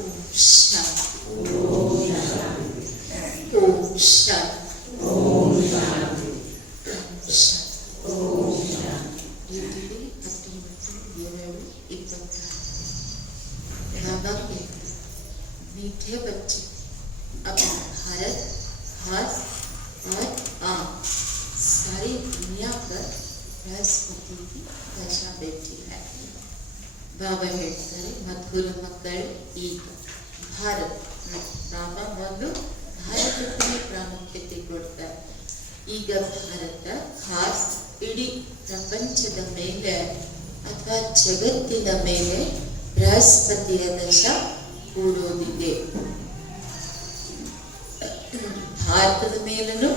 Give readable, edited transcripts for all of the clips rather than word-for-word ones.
ಓಂ ಶಾಂತಿ. ಓಂ ಶಾಂತಿ. ಓಂ ಶಾಂತಿ. ಯುದ್ಧಿ 19/7/26. बाबा के मीठे बच्चे अपना भारत, घास और आम सारी दुनिया पर बृहस्पति की दशा बैठी है. बाबा ಹೇಳ್ತಾರೆ ಮಧುರ ಮಕ್ಕಳು ಈಗ ಭಾರತ. ಬಾಬಾ ಮೊದಲು ಭಾರತಕ್ಕೆ ಪ್ರಾಮುಖ್ಯತೆ ಕೊಡ್ತಾರೆ. ಈಗ ಭಾರತ ಖಾಸ್ ಇಡೀ ಪ್ರಪಂಚದ ಮೇಲೆ ಅಥವಾ ಜಗತ್ತಿನ ಮೇಲೆ ಬೃಹಸ್ಪತಿಯ ದಶ ಕೂಡೋದಿದೆ. ಭಾರತದ ಮೇಲೂ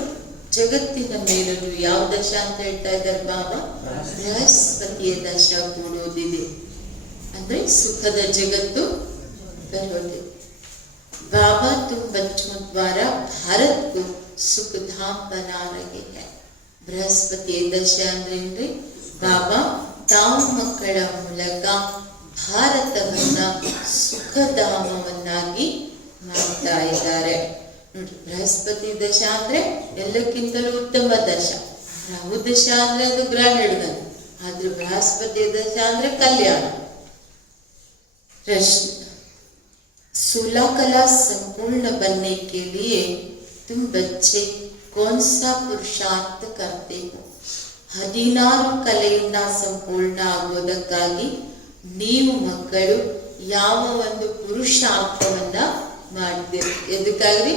ಜಗತ್ತಿನ ಮೇಲೂ ಯಾವ ದಶ ಅಂತ ಹೇಳ್ತಾ ಇದ್ದಾರೆ ಬಾಬಾ? ಬೃಹಸ್ಪತಿಯ ದಶ ಕೂಡೋದಿದೆ. ಅಂದ್ರೆ ಸುಖದ ಜಗತ್ತು ಬರೋದಿದೆ. बाबा तुम बच्चों द्वारा भारत को सुखधाम बना रहे हैं. बृहस्पति दशा ಅಂದ್ರೆ ಬಾಬಾ ತಾವು ಮಕ್ಕಳ ಮೂಲಕ ಭಾರತವನ್ನ ಸುಖಧಾಮವನ್ನಾಗಿ ಮಾಡ್ತಾ ಇದ್ದಾರೆ. ನೋಡಿ, ಬೃಹಸ್ಪತಿ ದಶಾ ಅಂದ್ರೆ ಎಲ್ಲಕ್ಕಿಂತಲೂ ಉತ್ತಮ ದಶಾ. ರಾಹು ದಶಾ ಅಂದ್ರೆ ಅದು ಗ್ರಹ ಹಿಡ್ದನು, ಆದ್ರೆ ಬೃಹಸ್ಪತಿ ದಶಾ ಅಂದ್ರೆ ಕಲ್ಯಾಣ. प्रश्न: 16 कला संपूर्ण बनने के लिए तुम बच्चे कौन सा पुरुषार्थ करते हो? 16 ಕಲೆಯಿಂದ ಸಂಪೂರ್ಣ ಆಗೋದಕ್ಕಾಗಿ ನೀವು ಮಕ್ಕಳು ಯಾವ ಒಂದು ಪುರುಷಾರ್ಥವನ್ನ ಮಾಡ್ತೀರಿ? ಎದಕ್ಕಾಗ್ರಿ?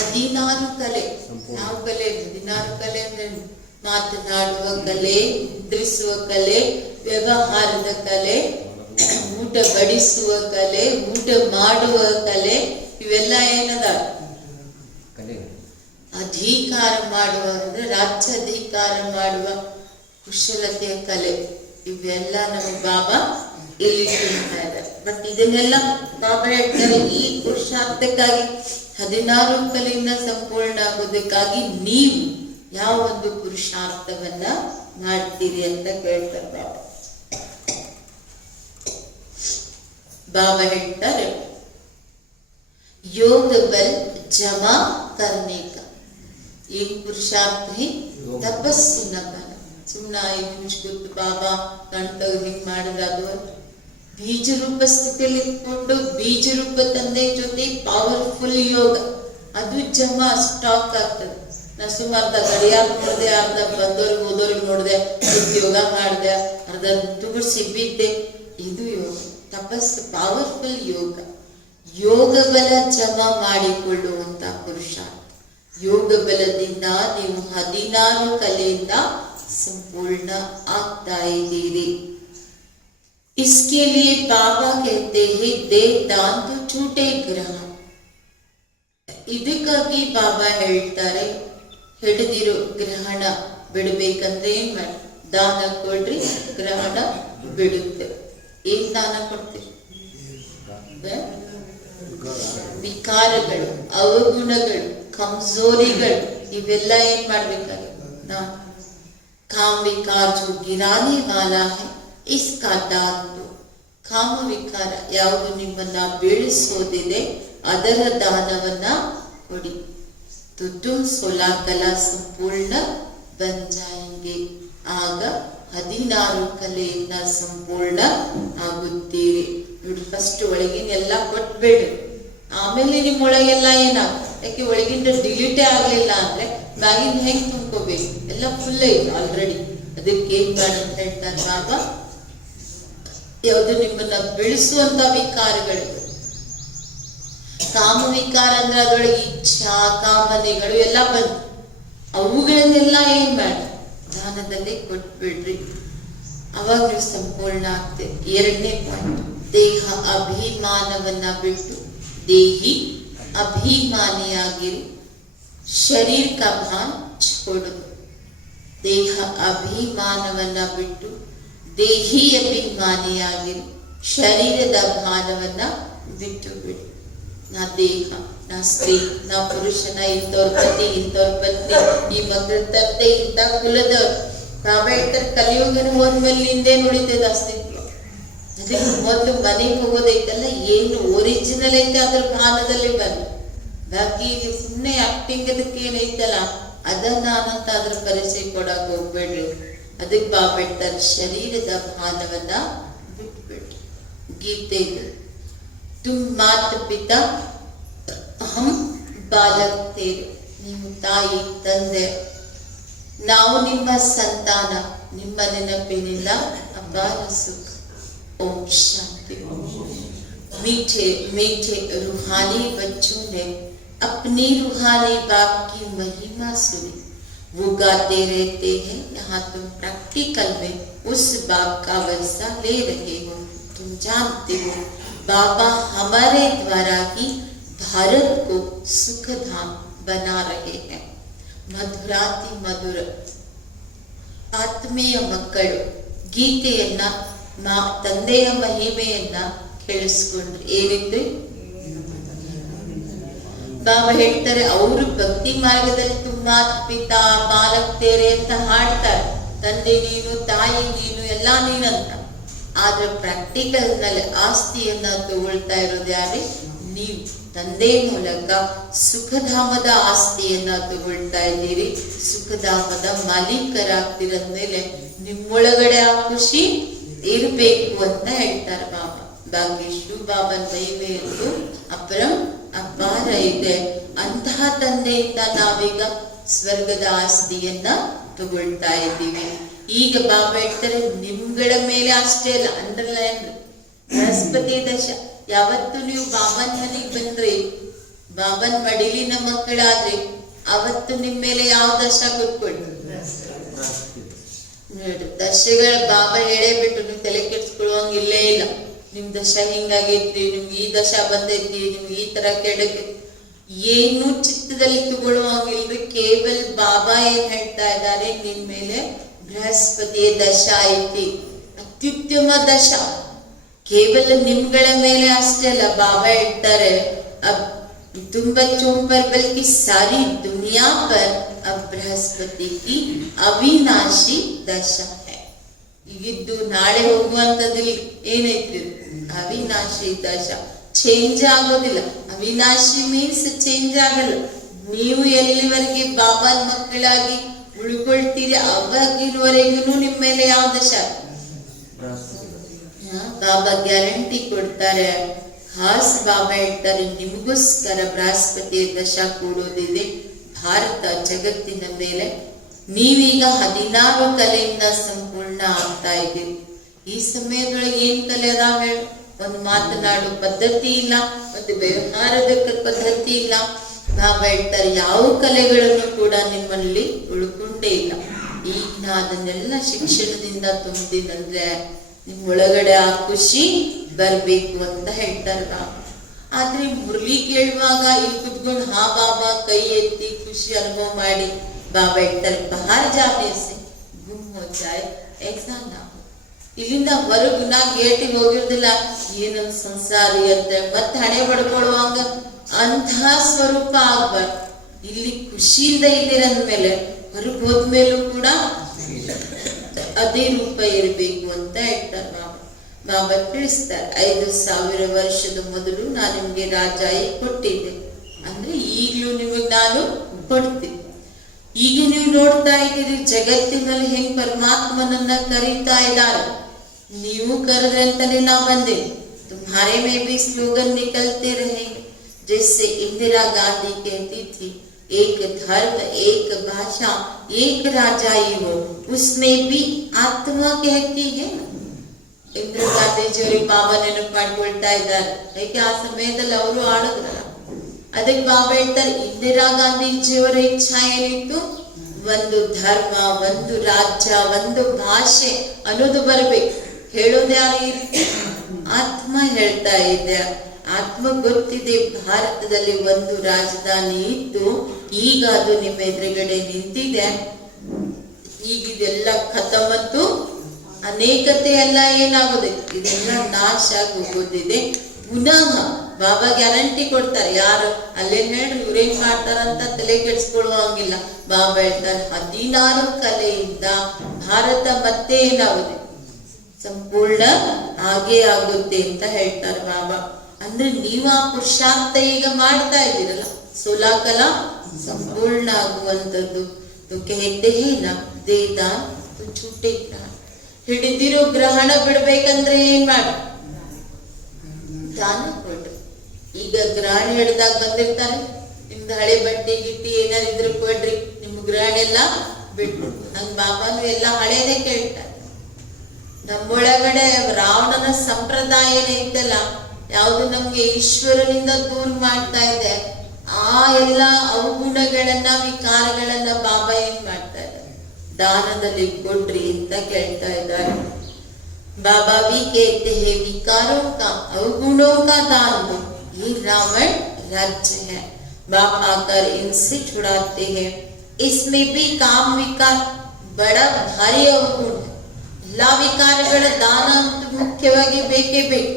16 ಕಲೆ. ಯಾವ ಕಲೆ? 16 ಕಲೆ ಅಂದ್ರೆ ಮಾತನಾಡುವ ಕಲೆ, ನಿದ್ರಿಸುವ ಕಲೆ, ವ್ಯವಹಾರದ ಕಲೆ, ಊಟ ಬಡಿಸುವ ಕಲೆ, ಊಟ ಮಾಡುವ ಕಲೆ, ಇವೆಲ್ಲ ಏನದ? ಅಧಿಕಾರ ಮಾಡುವ ಅಂದ್ರೆ ರಾಜ್ಯಾಧಿಕಾರ ಮಾಡುವ ಕುಶಲತೆಯ ಕಲೆ. ಇವೆಲ್ಲ ನಮ್ಮ ಬಾಬಾ ಇಲ್ಲಿ ಹೇಳ್ತಾ ಇದ್ದಾರೆ. ಬಟ್ ಇದನ್ನೆಲ್ಲ ಬಾಬಾ ಹೇಳ್ತಾರೆ ಈ ಪುರುಷಾರ್ಥಕ್ಕಾಗಿ 16 ಕಲೆಯಿಂದ ಸಂಪೂರ್ಣ ಆಗೋದಕ್ಕಾಗಿ ನೀವು ಯಾವ ಒಂದು ಪುರುಷಾರ್ಥವನ್ನ ಮಾಡ್ತೀರಿ ಅಂತ ಕೇಳ್ತಾರೆ ಬಾಬಾ. बाबा ಹೇಳ್ತಾರೆ योग बल जमा करने का एक पुरुषार्थ है तपस्ಸಿನ ಬಲ. ಸುಮ್ಮನೆ 5 ನಿಮಿಷ ಕೂತು ಬಾಬಾ ಕಣ್ತಗ ಹಿಂಗ್ ಮಾಡಿದ್ರೆ ಅದು ಬೀಜ ರೂಪ ಸ್ಥಿತಿಯಲ್ಲಿ ಇಟ್ಕೊಂಡು ಬೀಜ ರೂಪ ತಂದೆ ಜೊತೆ ಪವರ್ಫುಲ್ ಯೋಗ ಅದು ಜಮಾ ಸ್ಟಾಕ್ ಆಗ್ತದೆ. ನಾ ಸುಮಾರ್ಧ ಗಡಿಯಾರ ನೋಡಿದೆ, ಅರ್ಧ ಬಂದವ್ರಿಗೆ ಹೋದವ್ರಿಗೆ ನೋಡಿದೆ, ಯೋಗ ಮಾಡಿದೆ, ಅರ್ಧ ತುಗುಡ್ಸಿ ಬಿದ್ದೆ. ಇದು ಯೋಗ, ತಪಸ್ಸು, ಪವರ್ಫುಲ್ ಯೋಗ. ಯೋಗ ಬಲ ಜಮಾ ಮಾಡಿಕೊಳ್ಳುವಂತ ಪುರುಷಾರ್ಥ. ಯೋಗ ಬಲದಿಂದ ನೀವು 16 ಕಲೆಯಿಂದ ಸಂಪೂರ್ಣ ಆಗ್ತಾ ಇದ್ದೀರಿ. इसके लिए बाबा कहते हैं देह दान तो छूटे ग्रहण. ಇದಕ್ಕಾಗಿ ಬಾಬಾ ಹೇಳ್ತಾರೆ ಹಿಡಿದಿರೋ ಗ್ರಹಣ ಬಿಡಬೇಕಂದ್ರೆ ಏನ್ ಮಾಡಿ? ದಾನ ಕೊಡ್ರಿ, ಗ್ರಹಣ ಬಿಡುತ್ತೆ. ಏನ್ ದಾನ ಕೊಡ್ತೀವಿ? ವಿಕಾರಗಳು, ಅವಗುಣಗಳು, ಕಮಜೋರಿಗಳು, ಇವೆಲ್ಲ ಏನ್ ಮಾಡ್ಬೇಕಾಗಿ? ಕಾಮ ವಿಕಾರ ಜೋ ಗಿರಾನೆ ವಾಲಾ ಹೈ ಇಸ್ಕಾ ದಾನ್ ದೋ. ಕಾಮ ವಿಕಾರ ಯಾವುದು ನಿಮ್ಮನ್ನ ಬೀಳಿಸೋದಿದೆ ಅದರ ದಾನವನ್ನ ಕೊಡಿ. तो तुम 16 कला संपूर्ण बन जाएंगे. ಆಗ 16 ಕಲೆಯಿಂದ ಸಂಪೂರ್ಣ ಆಗುತ್ತೀರಿ. ನೋಡಿ, ಫಸ್ಟ್ ಒಳಗಿನ ಎಲ್ಲ ಕೊಟ್ಬೇಡಿ, ಆಮೇಲೆ ನಿಮ್ಮ ಒಳಗೆಲ್ಲ ಏನಾಗ, ಯಾಕೆ ಒಳಗಿಂದ ಡಿಲೀಟೇ ಆಗ್ಲಿಲ್ಲ ಅಂದ್ರೆ ಮ್ಯಾಗಿನ ಹೆಂಗ್ ತುಂಬ್ಕೋಬೇಕು? ಎಲ್ಲ ಫುಲ್ ಐತೆ ಆಲ್ರೆಡಿ. ಅದಕ್ಕೆ ಏನ್ ಮಾಡಿ ಅಂತ ಹೇಳ್ತಾರೆ ಬಾಬಾ, ಯಾವುದು ನಿಮ್ಮನ್ನ ಬೆಳೆಸುವಂತ ವಿಕಾರಗಳು. ಕಾಮ ವಿಕಾರ ಅಂದ್ರೆ ಅದರೊಳಗೆ ಇಚ್ಛಾ, ಕಾಮನೆಗಳು ಎಲ್ಲ ಬಂದು ಅವುಗಳನ್ನೆಲ್ಲ ಏನ್ ಮಾಡಿ ದಾನದಲ್ಲಿ ಕೊಟ್ಬಿಡ್ರಿ. ಅವಾಗ ನೀವು ಸಂಪೂರ್ಣ ಆಗ್ತದೆ. 2ನೇ ಪಾಯಿಂಟ್, ದೇಹ ಅಭಿಮಾನವನ್ನ ಬಿಟ್ಟು ದೇಹಿ ಅಭಿಮಾನಿಯಾಗಿರಿ. ಶರೀರ ಕಾ ಭಾನ್ छोड़ो. ದೇಹ ಅಭಿಮಾನವನ್ನ ಬಿಟ್ಟು ದೇಹಿ ಅಭಿಮಾನಿಯಾಗಿರಿ. ಶರೀರದ ಭಾನವನ್ನ ಬಿಟ್ಟು ಬಿಡಿ. ನಾ ದೇಹ, ನಾ ಸ್ತ್ರೀ, ನಾ ಪುರುಷ, ನಾ ಇಂಥವ್ರ ಪತಿ, ಇಂಥವ್ರ ಪತ್ನಿ, ಈ ಮಕ್ಕಳ ತಂದೆ, ಇಂಥ ಕುಲದವ್ರು. ಬಾಬಾ ಹೇಳ್ತಾರೆ ಕಲಿಯುಗನ ಹೋದ್ಮೇಲೆ ನಿಂದೇ ನುಡಿತದ ಅಸ್ತಿತ್ವ. ಅದಕ್ಕೆ ಮೊದಲು ಮನೆಗೆ ಹೋಗೋದೈತಲ್ಲ, ಏನು ಒರಿಜಿನಲ್ ಐತೆ ಅದ್ರ ಭಾನದಲ್ಲಿ ಬನ್ನಿ. ಬಾಕಿ ಇಲ್ಲಿ ಸುಮ್ಮನೆ ಆಕ್ಟಿಂಗ್ ಅದಕ್ಕೆ ಏನೈತಲ್ಲ ಅದನ್ನ ಅನಂತ ಅದ್ರ ಪರಿಚಯ ಕೊಡಕ್ ಹೋಗ್ಬೇಡ್ರಿ. ಅದಕ್ಕೆ ಬಾಬಿಡ್ತಾರೆ, ಶರೀರದ ಭಾನವನ್ನ ಬಿಟ್ಬಿಡ್ರಿ. ಗೀತೆ ತುಮ್ ಮಾತ ಪಿತಾ ಹಮ್ ಬಾಲಕ್ ತೇರು, ನೀವು ತಾಯಿ ತಂದೆ, ನಾವು ನಿಮ್ಮ ಸಂತಾನ, ನಿಮ್ಮ ನೆನಪಿನಿಂದ ಅಪಾರ ಸುಖ. ओम शांति। मीठे मीठे रूहानी बच्चों ने अपनी रूहानी बाप की महिमा सुनी, वो गाते रहते हैं। यहाँ तुम प्रैक्टिकल में उस बाप का वर्षा ले रहे हो। तुम जानते हो बाबा हमारे द्वारा ही भारत को सुख धाम बना रहे हैं। ಮಧುರಾತಿ ಮಧುರ ಆತ್ಮೀಯ ಮಕ್ಕಳು, ಗೀತೆಯನ್ನ ತಂದೆಯ ಮಹಿಮೆಯನ್ನ ಕೇಳಿಸ್ಕೊಂಡ್ರಿ. ಏನಿದ್ರಿ ಬಾಬಾ ಹೇಳ್ತಾರೆ, ಅವರು ಭಕ್ತಿ ಮಾರ್ಗದಲ್ಲಿ ತುಂಬಾ ಪಿತಾ ಬಾಲಕ್ ತೇರೆ ಅಂತ ಹಾಡ್ತಾರೆ. ತಂದೆ ನೀನು, ತಾಯಿ ನೀನು, ಎಲ್ಲಾ ನೀನಂತ. ಆದ್ರೆ ಪ್ರಾಕ್ಟಿಕಲ್ ನಲ್ಲಿ ಆಸ್ತಿಯನ್ನ ತಗೊಳ್ತಾ ಇರೋದು ಯಾರೇ? ನೀವು. ತಂದೆ ಮೂಲಕ ಸುಖಧಾಮದ ಆಸ್ತಿಯನ್ನ ತಗೊಳ್ತಾ ಇದ್ದೀರಿ. ಸುಖಧಾಮದ ಮಾಲೀಕರಾಗ್ತಿರಂದ್ಮೇಲೆ ನಿಮ್ಮೊಳಗಡೆ ಆ ಖುಷಿ ಇರ್ಬೇಕು ಅಂತ ಹೇಳ್ತಾರೆ ಬಾಬಾ. ಭಾಗ್ಯಶ್ರೀ ಬಾಬನ್ ಮಹಿಮೆಯಂತೂ ಅಪರಂ ಅಪಾರ ಇದೆ. ಅಂತಹ ತಂದೆಯಿಂದ ನಾವೀಗ ಸ್ವರ್ಗದ ಆಸ್ತಿಯನ್ನ ತಗೊಳ್ತಾ ಇದ್ದೀವಿ. ಈಗ ಬಾಬಾ ಹೇಳ್ತಾರೆ, ನಿಮ್ಗಳ ಮೇಲೆ ಅಷ್ಟೇ ಅಲ್ಲ, ಅಂಡರ್ಲೈನ್ ಬೃಹಸ್ಪತಿ ದಶ. ಯಾವತ್ತು ನೀವು ಬಾಬನ್ ಮನೆಗೆ ಬಂದ್ರಿ, ಬಾಬನ್ ಮಡಿಲಿನ ಮಕ್ಕಳಾದ್ರಿ, ಅವತ್ತು ನಿಮ್ ಮೇಲೆ ಯಾವ ದಶ ಕೂತ್ಕೊಳ್ಳಿ ನೋಡಿ. ದಶೆಗಳ ಬಾಬಾ ಹೇಳೇ ಬಿಟ್ಟು ನೀವು ತಲೆ ಕೆಡ್ಸ್ಕೊಳ್ಳುವಂಗ ಇಲ್ಲೇ ಇಲ್ಲ. ನಿಮ್ ದಶ ಹಿಂಗಾಗೈತ್ರಿ, ನಿಮ್ಗೆ ಈ ದಶ ಬಂದೈತಿ, ನಿಮ್ಗೆ ಈ ತರ ಕೆಡಕ್ಕೆ ಏನು ಚಿತ್ತದಲ್ಲಿ ತಗೊಳ್ಳುವಂಗಿಲ್ರಿ. ಕೇವಲ ಬಾಬಾ ಏನ್ ಹೇಳ್ತಾ ಇದ್ದಾರೆ, ನಿನ್ ಮೇಲೆ ಬೃಹಸ್ಪತಿಯ ದಶ ಐತಿ, ಅತ್ಯುತ್ತಮ ದಶ. ಕೇವಲ ನಿಮ್ಗಳ ಮೇಲೆ ಅಷ್ಟೇ ಅಲ್ಲ, ಬಾಬಾ ಹೇಳ್ತಾರೆ तुम बच्चों पर बल्कि सारी दुनिया पर अब बृहस्पति की अविनाशी दशा है. ಇಗಿದ್ದು ನಾಳೆ ಹೋಗುವಂತದ್ರಲ್ಲಿ ಏನೈತ್ರಿ? ಅವಿನಾಶಿ ದಶ. ಚೇಂಜ್ ಆಗೋದಿಲ್ಲ. ಅವಿನಾಶಿ ಮೀನ್ಸ್ ಚೇಂಜ್ ಆಗಲ್ಲ. ನೀವು ಎಲ್ಲಿವರೆಗೆ ಬಾಬಾನ್ ಮಕ್ಕಳಾಗಿ ಉಳ್ಕೊಳ್ತೀರಿ ಅವಾಗಿನವರೆಗೂ ನಿಮ್ಮ ಮೇಲೆ ಯಾವ ದಶ? ಬಾಬಾ ಗ್ಯಾರಂಟಿ ಕೊಡ್ತಾರೆ. ಖಾಸ್ ಬಾಬಾ ಹೇಳ್ತಾರೆ, ನಿಮಗೋಸ್ಕರ ಬೃಹಸ್ಪತಿಯ ದಶ ಕೂಡೋದಿದೆ ಭಾರತ ಜಗತ್ತಿನ ಮೇಲೆ. ನೀವೀಗ 16 ಕಲೆಯಿಂದ ಸಂಪೂರ್ಣ ಆಗ್ತಾ ಇದ್ದೀರಿ. ಈ ಸಮಯದೊಳಗೆ ಏನ್ ಕಲೆ ಅದಾವ ಹೇಳು? ಒಂದು ಮಾತನಾಡೋ ಪದ್ಧತಿ ಇಲ್ಲ, ಒಂದು ವ್ಯವಹಾರದ ಪದ್ಧತಿ ಇಲ್ಲ. ಬಾಬಾ ಹೇಳ್ತಾರೆ, ಯಾವ ಕಲೆಗಳನ್ನು ಕೂಡ ನಿಮ್ಮಲ್ಲಿ ಉಳ್ಕೊಂಡೇ ಇಲ್ಲ. ಈಗ ನಾ ಅದನ್ನೆಲ್ಲ ಶಿಕ್ಷಣದಿಂದ ತುಂಬಿದಂದ್ರೆ ನಿಮ್ಮೊಳಗಡೆ ಆ ಖುಷಿ ಬರ್ಬೇಕು ಅಂತ ಹೇಳ್ತಾರೆ ಬಾಬಾ. ಆದ್ರೆ ಮುರಳಿ ಕೇಳುವಾಗ ಇಲ್ಲಿ ಕುತ್ಕೊಂಡು ಹಾ ಬಾಬಾ ಕೈ ಎತ್ತಿ ಖುಷಿ ಅನುಭವ ಮಾಡಿ ಬಾಬಾ ಹೇಳ್ತಾರೆ, ಬಹಾರ್ ಜಾನೆ ಸೆ ಗುಮ್ ಹೋ ಜಾಯ್ ಎಕ್ಸಾಮ್ ನಾ. ಇಲ್ಲಿಂದ ಹೊರಗು ನಾ ಗೇಟಿಗೆ ಹೋಗಿರೋದಿಲ್ಲ, ಏನೊಂದು ಸಂಸಾರಿ ಅಂತ ಮತ್ತೆ ಹಣೆ ಬಡ್ಕೊಳ್ಳುವಂಗ ಅಂತಹ ಸ್ವರೂಪ ಆಗ್ಬಾರ್ದು. ಇಲ್ಲಿ ಖುಷಿಯಿಂದ ಇದ್ದೀರಂದ್ಮೇಲೆ ಹೊರಗೆ ಹೋದ್ಮೇಲೂ ಕೂಡ ಅದೇ ರೂಪ ಇರಬೇಕು ಅಂತ ಹೇಳ್ತಾರೆ ಬಾಬಾ. ಬಾಬಾ ತಿಳಿಸ್ತಾರೆ, 5000 ವರ್ಷದ ಮೊದಲು ನಾನು ನಿಮ್ಗೆ ರಾಜಾಯಿ ಕೊಟ್ಟಿದ್ದೆ, ಅಂದ್ರೆ ಈಗ್ಲೂ ನಿಮಗ್ ನಾನು ಕೊಡ್ತೀನಿ. ಈಗ ನೀವು ನೋಡ್ತಾ ಇದ್ದೀರಿ ಜಗತ್ತಿನಲ್ಲಿ ಹೆಂಗ್ ಪರಮಾತ್ಮನನ್ನ ಕರೀತಾ ಇದ್ದಾರೆ. ನೀವು ಕರೆದ್ರೆ ಅಂತಾನೆ ನಾ ಬಂದೆ. तुम्हारे में भी स्लोगन निकलते रहेंगे. जैसे इंदिरा गांधी कहती थी, एक धर्म एक भाषा एक राजाई हो, उसमें भी आत्मा कहती है. ಇಂದಿರಾ ಗಾಂಧೀಜಿಯವರಿಗೆ ಬಾಬಾ ನೆನಪು ಮಾಡ್ಕೊಳ್ತಾ ಇದ್ದಾರೆ. ಯಾಕೆ ಆ ಸಮಯದಲ್ಲಿ ಅವರು ಆಡಿದ್ರಲ್ಲ. ಅದಕ್ಕೆ ಬಾಬಾ ಹೇಳ್ತಾರೆ, ಇಂದಿರಾ ಗಾಂಧೀಜಿಯವರ ಇಚ್ಛಾ ಏನಿತ್ತು? ಒಂದು ಧರ್ಮ, ಒಂದು ರಾಜ್ಯ, ಒಂದು ಭಾಷೆ ಅನ್ನೋದು ಬರ್ಬೇಕು. ಹೇಳೋದು ಯಾರು? ಈ ರೀತಿ ಆತ್ಮ ಹೇಳ್ತಾ ಇದೆ. ಆತ್ಮ ಗೊತ್ತಿದೆ ಭಾರತದಲ್ಲಿ ಒಂದು ರಾಜಧಾನಿ ಇತ್ತು, ಈಗ ಅದು ನಿಮ್ಮ ಎದುರುಗಡೆ ನಿಂತಿದೆ. ಈಗ ಇದೆಲ್ಲ ಖತಮತ್ತು, ಅನೇಕತೆ ಎಲ್ಲ ಏನಾಗೋದೆ, ಇದೆಲ್ಲ ನಾಶ ಆಗಿ ಹೋಗೋದಿದೆ. ಪುನಃ ಬಾಬಾ ಗ್ಯಾರಂಟಿ ಕೊಡ್ತಾರೆ. ಯಾರು ಅಲ್ಲೇನ್ ಹೇಳ್ರಿ ಇವ್ರೇನ್ ಮಾಡ್ತಾರಂತ ತಲೆ ಕೆಡಿಸ್ಕೊಳ್ಳುವಂಗಿಲ್ಲ. ಬಾಬಾ ಹೇಳ್ತಾರೆ, 16 ಕಲೆಯಿಂದ ಭಾರತ ಮತ್ತೆ ಏನಾಗುತ್ತೆ? ಸಂಪೂರ್ಣ ಆಗೇ ಆಗುತ್ತೆ ಅಂತ ಹೇಳ್ತಾರೆ ಬಾಬಾ. ಅಂದ್ರೆ ನೀವು ಆ ಪುರುಷಾರ್ಥ ಈಗ ಮಾಡ್ತಾ ಇದ್ದೀರಲ್ಲ, 16 ಕಲಾ ಸಂಪೂರ್ಣ ಆಗುವಂಥದ್ದು. कहते हैं ना ದೇದಾನ್ ಚೂಟೆ ಗ್ರಹಣ. ಹಿಡಿದಿರೋ ಗ್ರಹಣ ಬಿಡ್ಬೇಕಂದ್ರೆ ಏನ್ ಮಾಡಿ ದಾನ ಕೊಡ್ರಿ. ಈಗ ಗ್ರಹಣ ಹಿಡ್ದಾಗ ಬಂದಿರ್ತಾರೆ, ನಿಮ್ದು ಹಳೆ ಬಟ್ಟೆ ಗಿಟ್ಟಿ ಏನಾರಿದ್ರು ಕೊಡ್ರಿ, ನಿಮ್ ಗ್ರಹಣ ಎಲ್ಲ ಬಿಟ್ಟು. ನಂಗ್ ಬಾಬಾನು ಎಲ್ಲ ಹಳೇದೇ ಕೇಳ್ತಾರೆ. ನಮ್ಮೊಳಗಡೆ ರಾವಣನ ಸಂಪ್ರದಾಯ ಏನೈತಲ್ಲ, ಯಾವುದು ನಮ್ಗೆ ಈಶ್ವರನಿಂದ ದೂರ ಮಾಡ್ತಾ ಇದೆ, ಆ ಎಲ್ಲ ಅವಗುಣಗಳನ್ನ ವಿಕಾರಗಳನ್ನ ಬಾಬಾ ಏನ್ ಮಾಡ್ತಾ ಇದ್ದಾರೆ, ದಾನದಲ್ಲಿ ಕೊಡ್ರಿ ಅಂತ ಕೇಳ್ತಾ ಇದ್ದಾರೆ. बाबा भी कहते हैं विकारों का अवगुणों का दान दो, ये रावण राज्य है. बाप आकर इनसे छुड़ाते हैं. इसमें भी काम विकार बड़ा भारी अवगुण है. ಎಲ್ಲಾ ವಿಕಾರಗಳ ದಾನ ಅಂತ ಮುಖ್ಯವಾಗಿ ಬೇಕೇ ಬೇಕು.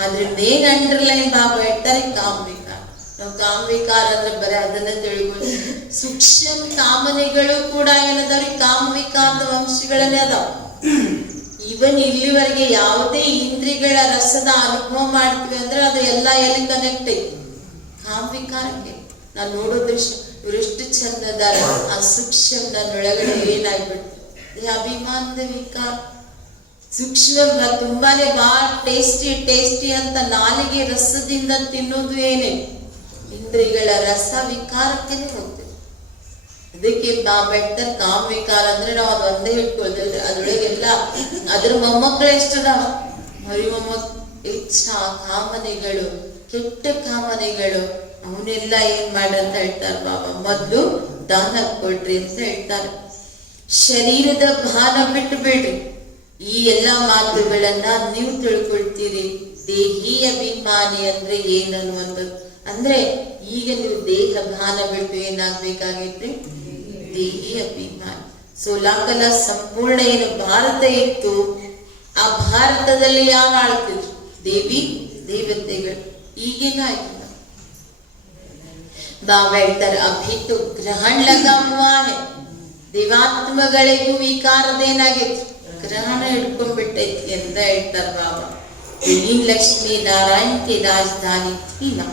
ಆದ್ರೆ ಮೇನ್ ಅಂಡರ್ಲೈನ್ ಬಾಬಾ ಹೇಳ್ತಾರೆ ಕಾಮ ವಿಕಾರ. ನಾವು ಕಾಮ ವಿಕಾರ ಅಂದ್ರೆ ಬರೀ ಅದನ್ನ ತಿಳ್ಕೊಂಡು, ಸೂಕ್ಷ್ಮ ಕಾಮನೆಗಳು ಕೂಡ ಏನದಾವ್ರಿ ಕಾಮ ವಿಕಾರದ ವಂಶಗಳನ್ನೇ ಅದಾವ. ಇವನ್ ಇಲ್ಲಿವರೆಗೆ ಯಾವುದೇ ಇಂದ್ರಿಯಗಳ ರಸದ ಅನುಭವ ಮಾಡ್ತೀವಿ ಅಂದ್ರೆ ಅದು ಎಲ್ಲ ಎಲ್ಲಿ ಕನೆಕ್ಟ್ ಐತಿ, ಕಾಮ ವಿಕಾರಕ್ಕೆ. ನಾನ್ ನೋಡೋ ದೃಶ್ಯ, ಇವರೆಷ್ಟು ಚಂದ ಅದಾರ, ಆ ಸೂಕ್ಷ್ಮ ನನ್ನೊಳಗಡೆ ಏನಾಗ್ಬಿಡ್ತು, ಅಭಿಮಾನದ ವಿಕಾರ. ಸೂಕ್ಷ್ಮ ತುಂಬಾನೇ ಬಹಳ ಟೇಸ್ಟಿ ಅಂತ ನಾಲಿಗೆ ರಸದಿಂದ ತಿನ್ನೋದು ಏನೇ ಇಂದ್ರಿಯಗಳ ರಸ ವಿಕಾರಕ್ಕೇನೆ ಹೋಗ್ತದೆ. ಅದಕ್ಕೆ ಬಾಬಾ ಹೇಳ್ತಾರೆ ಕಾಮ ವಿಕಾರ ಅಂದ್ರೆ ನಾವು ಅದು ಒಂದೇ ಹಿಡ್ಕೊಳ್ತೇವೆ, ಅದ್ರೊಳಗೆಲ್ಲ ಅದ್ರ ಮೊಮ್ಮಕ್ಕಳು ಎಷ್ಟದಾವ, ಮರಿ ಮೊಮ್ಮಕ್ ಇಚ್ಛಾ ಕಾಮನೆಗಳು, ಕೆಟ್ಟ ಕಾಮನೆಗಳು, ಅವನ್ನೆಲ್ಲ ಏನ್ ಮಾಡಂತ ಹೇಳ್ತಾರೆ ಬಾಬಾ. ಮೊದ್ಲು ದಾನ ಕೊಡ್ರಿ ಅಂತ ಹೇಳ್ತಾರೆ. ಶರೀರದ ಭಾನ ಬಿಟ್ಟು ಬಿಡ್ರಿ. ಈ ಎಲ್ಲಾ ಮಾತುಗಳನ್ನ ನೀವು ತಿಳ್ಕೊಳ್ತೀರಿ. ದೇಹಿ ಅಭಿಮಾನಿ ಅಂದ್ರೆ ಏನನ್ನುವಂಥದ್ದು. ಅಂದ್ರೆ ಈಗ ನೀವು ದೇಹ ಭಾನ ಬಿಟ್ಟು ಏನಾಗ್ಬೇಕಾಗಿತ್ತು, ದೇಹಿ ಅಭಿಮಾನಿ. 16 ಕಲಾ ಸಂಪೂರ್ಣ ಏನು ಭಾರತ ಇತ್ತು, ಆ ಭಾರತದಲ್ಲಿ ಯಾರು ಆಳ್ತಿದ್ರು, ದೇವಿ ದೇವತೆಗಳು. ಈಗೇನಾಯ್ತು, ಬಾಬಾ ಹೇಳ್ತಾರೆ ಅಭಿತು ಗ್ರಹಣ ಲಗಾ ಹುವಾ ಹೈ. ದೇವಾತ್ಮಗಳಿಗೂ ವಿಕಾರದೇನಾಗಿತ್ತು, ಗ್ರಹಣ ಹಿಡ್ಕೊಂಡ್ಬಿಟ್ಟೈತಿ ಅಂತ ಹೇಳ್ತಾರೆ ಬಾಬಾ. ಲಕ್ಷ್ಮೀ ನಾರಾಯಣ ಕೆ ರಾಜಧಾನಿ ಥी ना,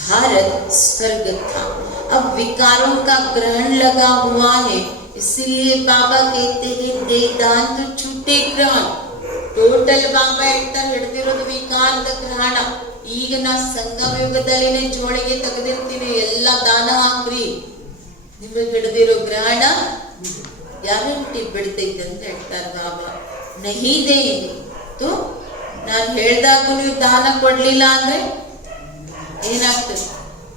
भारत स्वर्ग था. अब विकारों का ग्रहण लगा हुआ है, इसलिए बाबा कहते हैं दे दान तो छूटे ग्रहण. ಟೋಟಲ್ ಬಾಬಾ ಹೇಳ್ತಾರೆ ಹಿಡ್ದಿರೋದು ವಿಕಾರದ ಗ್ರಹಣ. ಈಗ ನಾ ಸಂಗಮ ಯುಗದಲ್ಲಿನೇ ಜೋಳಿಗೆ ತೆಗೆದಿರ್ತೀನಿ, ಎಲ್ಲ ದಾನ ಹಾಕ್ರಿ, ನಿಮಗೆ ಹಿಡ್ದಿರೋ ಗ್ರಹಣ ಗ್ಯಾರಂಟಿ ಬಿಡ್ತೈತೆ ಅಂತ ಹೇಳ್ತಾರೆ ಬಾಬಾ. ನಹಿದೆ ಇದು ನಾನು ಹೇಳ್ದಾಗ ನೀವು ದಾನ ಕೊಡ್ಲಿಲ್ಲ ಅಂದ್ರೆ ಏನಾಗ್ತದೆ,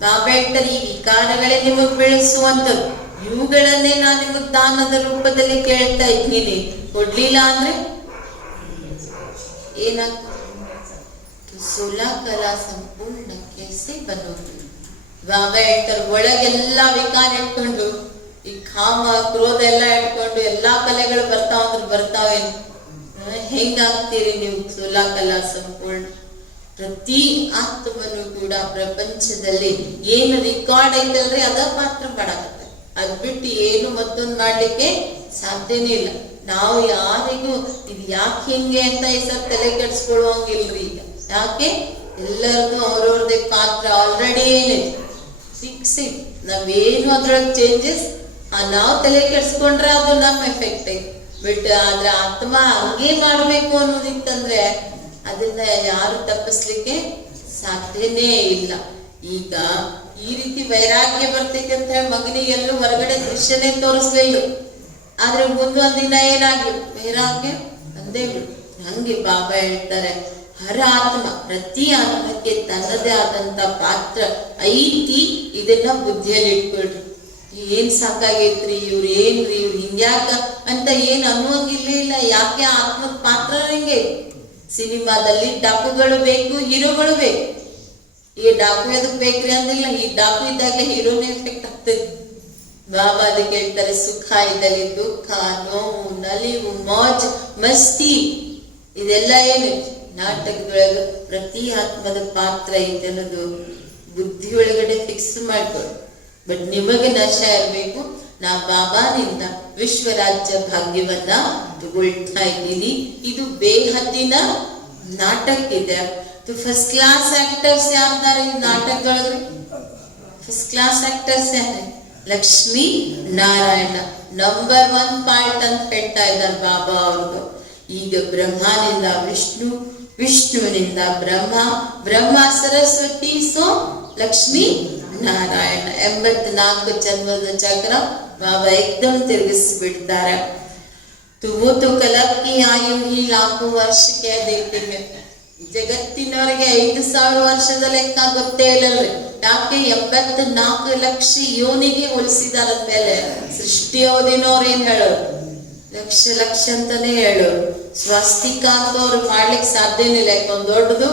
ಬಾಬಾ ಹೇಳ್ತಾರೆ ಈ ವಿಕಾರಗಳೇ ನಿಮಗ್ ಬೆಳೆಸುವಂಥದ್ದು, ಇವುಗಳನ್ನೇ ನಾನು ನಿಮಗ್ ದಾನದ ರೂಪದಲ್ಲಿ ಕೇಳ್ತಾ ಇದ್ದೀನಿ, ಕೊಡ್ಲಿಲ್ಲ ಅಂದ್ರೆ ಏನಾಗ್ತದೆ. 16 ಕಲಾ ಸಂಪೂರ್ಣ ಕೇಸೆ ಬನ್ನೋದು. ಬಾಬಾ ಹೇಳ್ತಾರೆ ಒಳಗೆಲ್ಲಾ ವಿಕಾರ ಇಟ್ಕೊಂಡು, ಈ ಕಾಮ ಕ್ರೋಧ ಎಲ್ಲ ಇಟ್ಕೊಂಡು ಎಲ್ಲಾ ಕಲೆಗಳು ಬರ್ತಾವೇನು, ಹೆಂಗಾಗ್ತೀರಿ ನೀವು 16 ಕಲಾ ಸಂಪೂರ್ಣ. ಪ್ರತಿ ಆತ್ಮನು ಕೂಡ ಪ್ರಪಂಚದಲ್ಲಿ ಏನು ರೆಕಾರ್ಡ್ ಐತಲ್ರಿ ಅದ ಮಾತ್ರ ಮಾಡಾಕತ್ತೆ, ಅದ್ ಬಿಟ್ಟು ಏನು ಮತ್ತೊಂದು ಮಾಡ್ಲಿಕ್ಕೆ ಸಾಧ್ಯನೇ ಇಲ್ಲ. ನಾವು ಯಾರಿಗೂ ಇದು ಯಾಕೆ ಹಿಂಗೆ ಅಂತ ಈ ಸರ್ ತಲೆ ಕೆಡ್ಸ್ಕೊಳ್ಳುವಂಗಿಲ್ರಿ. ಈಗ ಯಾಕೆ ಎಲ್ಲರದು ಅವ್ರವ್ರದೇ ಪಾತ್ರ ಆಲ್ರೆಡಿ ಏನಿದೆ ಫಿಕ್ಸ್ ಇದೆ, ನಾವೇನು ಅದ್ರೊಳಗೆ ಚೇಂಜಸ್ ನಾವು ತಲೆ ಕೆಡ್ಸ್ಕೊಂಡ್ರೆ ಅದು ನಮ್ಮ ಎಫೆಕ್ಟ್ ಐತಿ. ಬಟ್ ಆದ್ರೆ ಆತ್ಮ ಹಂಗೆ ಮಾಡ್ಬೇಕು ಅನ್ನೋದಿತ್ತಂದ್ರೆ ಅದನ್ನ ಯಾರು ತಪ್ಪಿಸ್ಲಿಕ್ಕೆ ಸಾಧ್ಯನೇ ಇಲ್ಲ. ಈಗ ಈ ರೀತಿ ವೈರಾಗ್ಯ ಬರ್ತೈತಿ ಅಂತ ಹೇಳಿ ಮಗನಿಗೆ ಎಲ್ಲೂ ಹೊರಗಡೆ ದೃಶ್ಯನೇ ತೋರಿಸ್ಲಿಲ್ಲ, ಆದ್ರೆ ಮುಂದೊಂದ್ ದಿನ ಏನಾಗ್ಲಿ ವೈರಾಗ್ಯ ಅಂದೇ ಬಿಡು. ಹಂಗೆ ಬಾಬಾ ಹೇಳ್ತಾರೆ ಹರ ಆತ್ಮ, ಪ್ರತಿ ಆತ್ಮಕ್ಕೆ ತನ್ನದೇ ಆದಂತ ಪಾತ್ರ ಐತಿ, ಇದನ್ನ ಬುದ್ಧಿಯಲ್ಲಿ ಇಟ್ಕೊಳ್ರಿ. ಏನ್ ಸಾಕಾಗೈತ್ರಿ ಇವ್ರು, ಏನ್ರಿ ಇವ್ರು ಹಿಂಗ್ಯಾಕ ಅಂತ ಏನ್ ಅನ್ನುವಂಗಿಲ್ಲ. ಯಾಕೆ ಆತ್ಮದ ಪಾತ್ರ ಹಿಂಗೆ. ಸಿನಿಮಾದಲ್ಲಿ ಡಾಕುಗಳು ಬೇಕು, ಹೀರೋಗಳು ಬೇಕು. ಈ ಡಾಕು ಎದಕ್ ಬೇಕ್ರಿ ಅಂದಿಲ್ಲ, ಈ ಡಾಕು ಇದ್ದಾಗಲೇ ಹೀರೋನೇ ಎಫೆಕ್ಟ್ ಆಗ್ತದೆ. ಬಾಬಾ ಅದಕ್ಕೆ ಹೇಳ್ತಾರೆ ಸುಖ ಇದ್ದಲ್ಲಿ ದುಃಖ, ನೋವು, ನಲಿವು, ಮೌಜ್, ಮಸ್ತಿ, ಇದೆಲ್ಲ ಏನು ನಾಟಕದೊಳಗ ಪ್ರತಿ ಆತ್ಮದ ಪಾತ್ರ ಐತೆ ಅನ್ನೋದು ಬುದ್ಧಿ ಒಳಗಡೆ ಫಿಕ್ಸ್ ಮಾಡ್ಕೊಳ್ಳಿ. ಬಟ್ ನಿಮಗೆ ನಶ ಇರಬೇಕು, ನಾ ಬಾಬಾನಿಂದ ವಿಶ್ವರಾಜ್ಯ ಭಾಗ್ಯವನ್ನ ತಗೊಳ್ತಾ ಇದ್ದೀನಿ. ಇದು ಬೇಹದ್ದಿನ ನಾಟಕ ಇದೆ. ಫಸ್ಟ್ ಕ್ಲಾಸ್ ಆಕ್ಟರ್ಸ್ ಯಾರ್ದಾರೆ ಈ ನಾಟಕದೊಳಗ್ರಿ? ಫಸ್ಟ್ ಕ್ಲಾಸ್ ಆಕ್ಟರ್ಸ್ ಯಾರು? ಲಕ್ಷ್ಮೀ ನಾರಾಯಣ ನಂಬರ್ 1 ಪಾರ್ಟ್ ಅಂತ ಹೇಳ್ತಾ ಇದ್ದಾರೆ ಬಾಬಾ ಅವ್ರದ್ದು. ಈಗ ಬ್ರಹ್ಮನಿಂದ ವಿಷ್ಣು, ವಿಷ್ಣುವಿನಿಂದ ಬ್ರಹ್ಮ, ಬ್ರಹ್ಮ ಸರಸ್ವತಿ, ಸೊ ಲಕ್ಷ್ಮೀ ನಾರಾಯಣ 84 ಜನ್ಮದ ಚಕ್ರ ಬಾಬಾ ಏಕದಮ್ ತಿರುಗಿಸ್ಬಿಡ್ತಾರೆ. तो वो तो कलब की आयु ही लाखों वर्ष कह देते हैं. ಜಗತ್ತಿನವರಿಗೆ 5,000 ವರ್ಷದ ಲೆಕ್ಕ ಗೊತ್ತೇ ಇಲ್ಲಲ್ರಿ. ಯಾಕೆ 84 ಲಕ್ಷ ಯೋನಿಗೆ ಹೋಲಿಸಿದಾರಂದ್ಮೇಲೆ ಸೃಷ್ಟಿ ಓದಿನವ್ರು ಏನ್ ಹೇಳೋರು? ಲಕ್ಷ ಲಕ್ಷ ಅಂತಾನೆ ಹೇಳೋರು. ಸ್ವಸ್ತಿಕ ಅಂತ ಅವ್ರು ಮಾಡ್ಲಿಕ್ಕೆ ಸಾಧ್ಯನೇ ಇಲ್ಲ. ಯಾಕೊಂದ್ ದೊಡ್ಡದು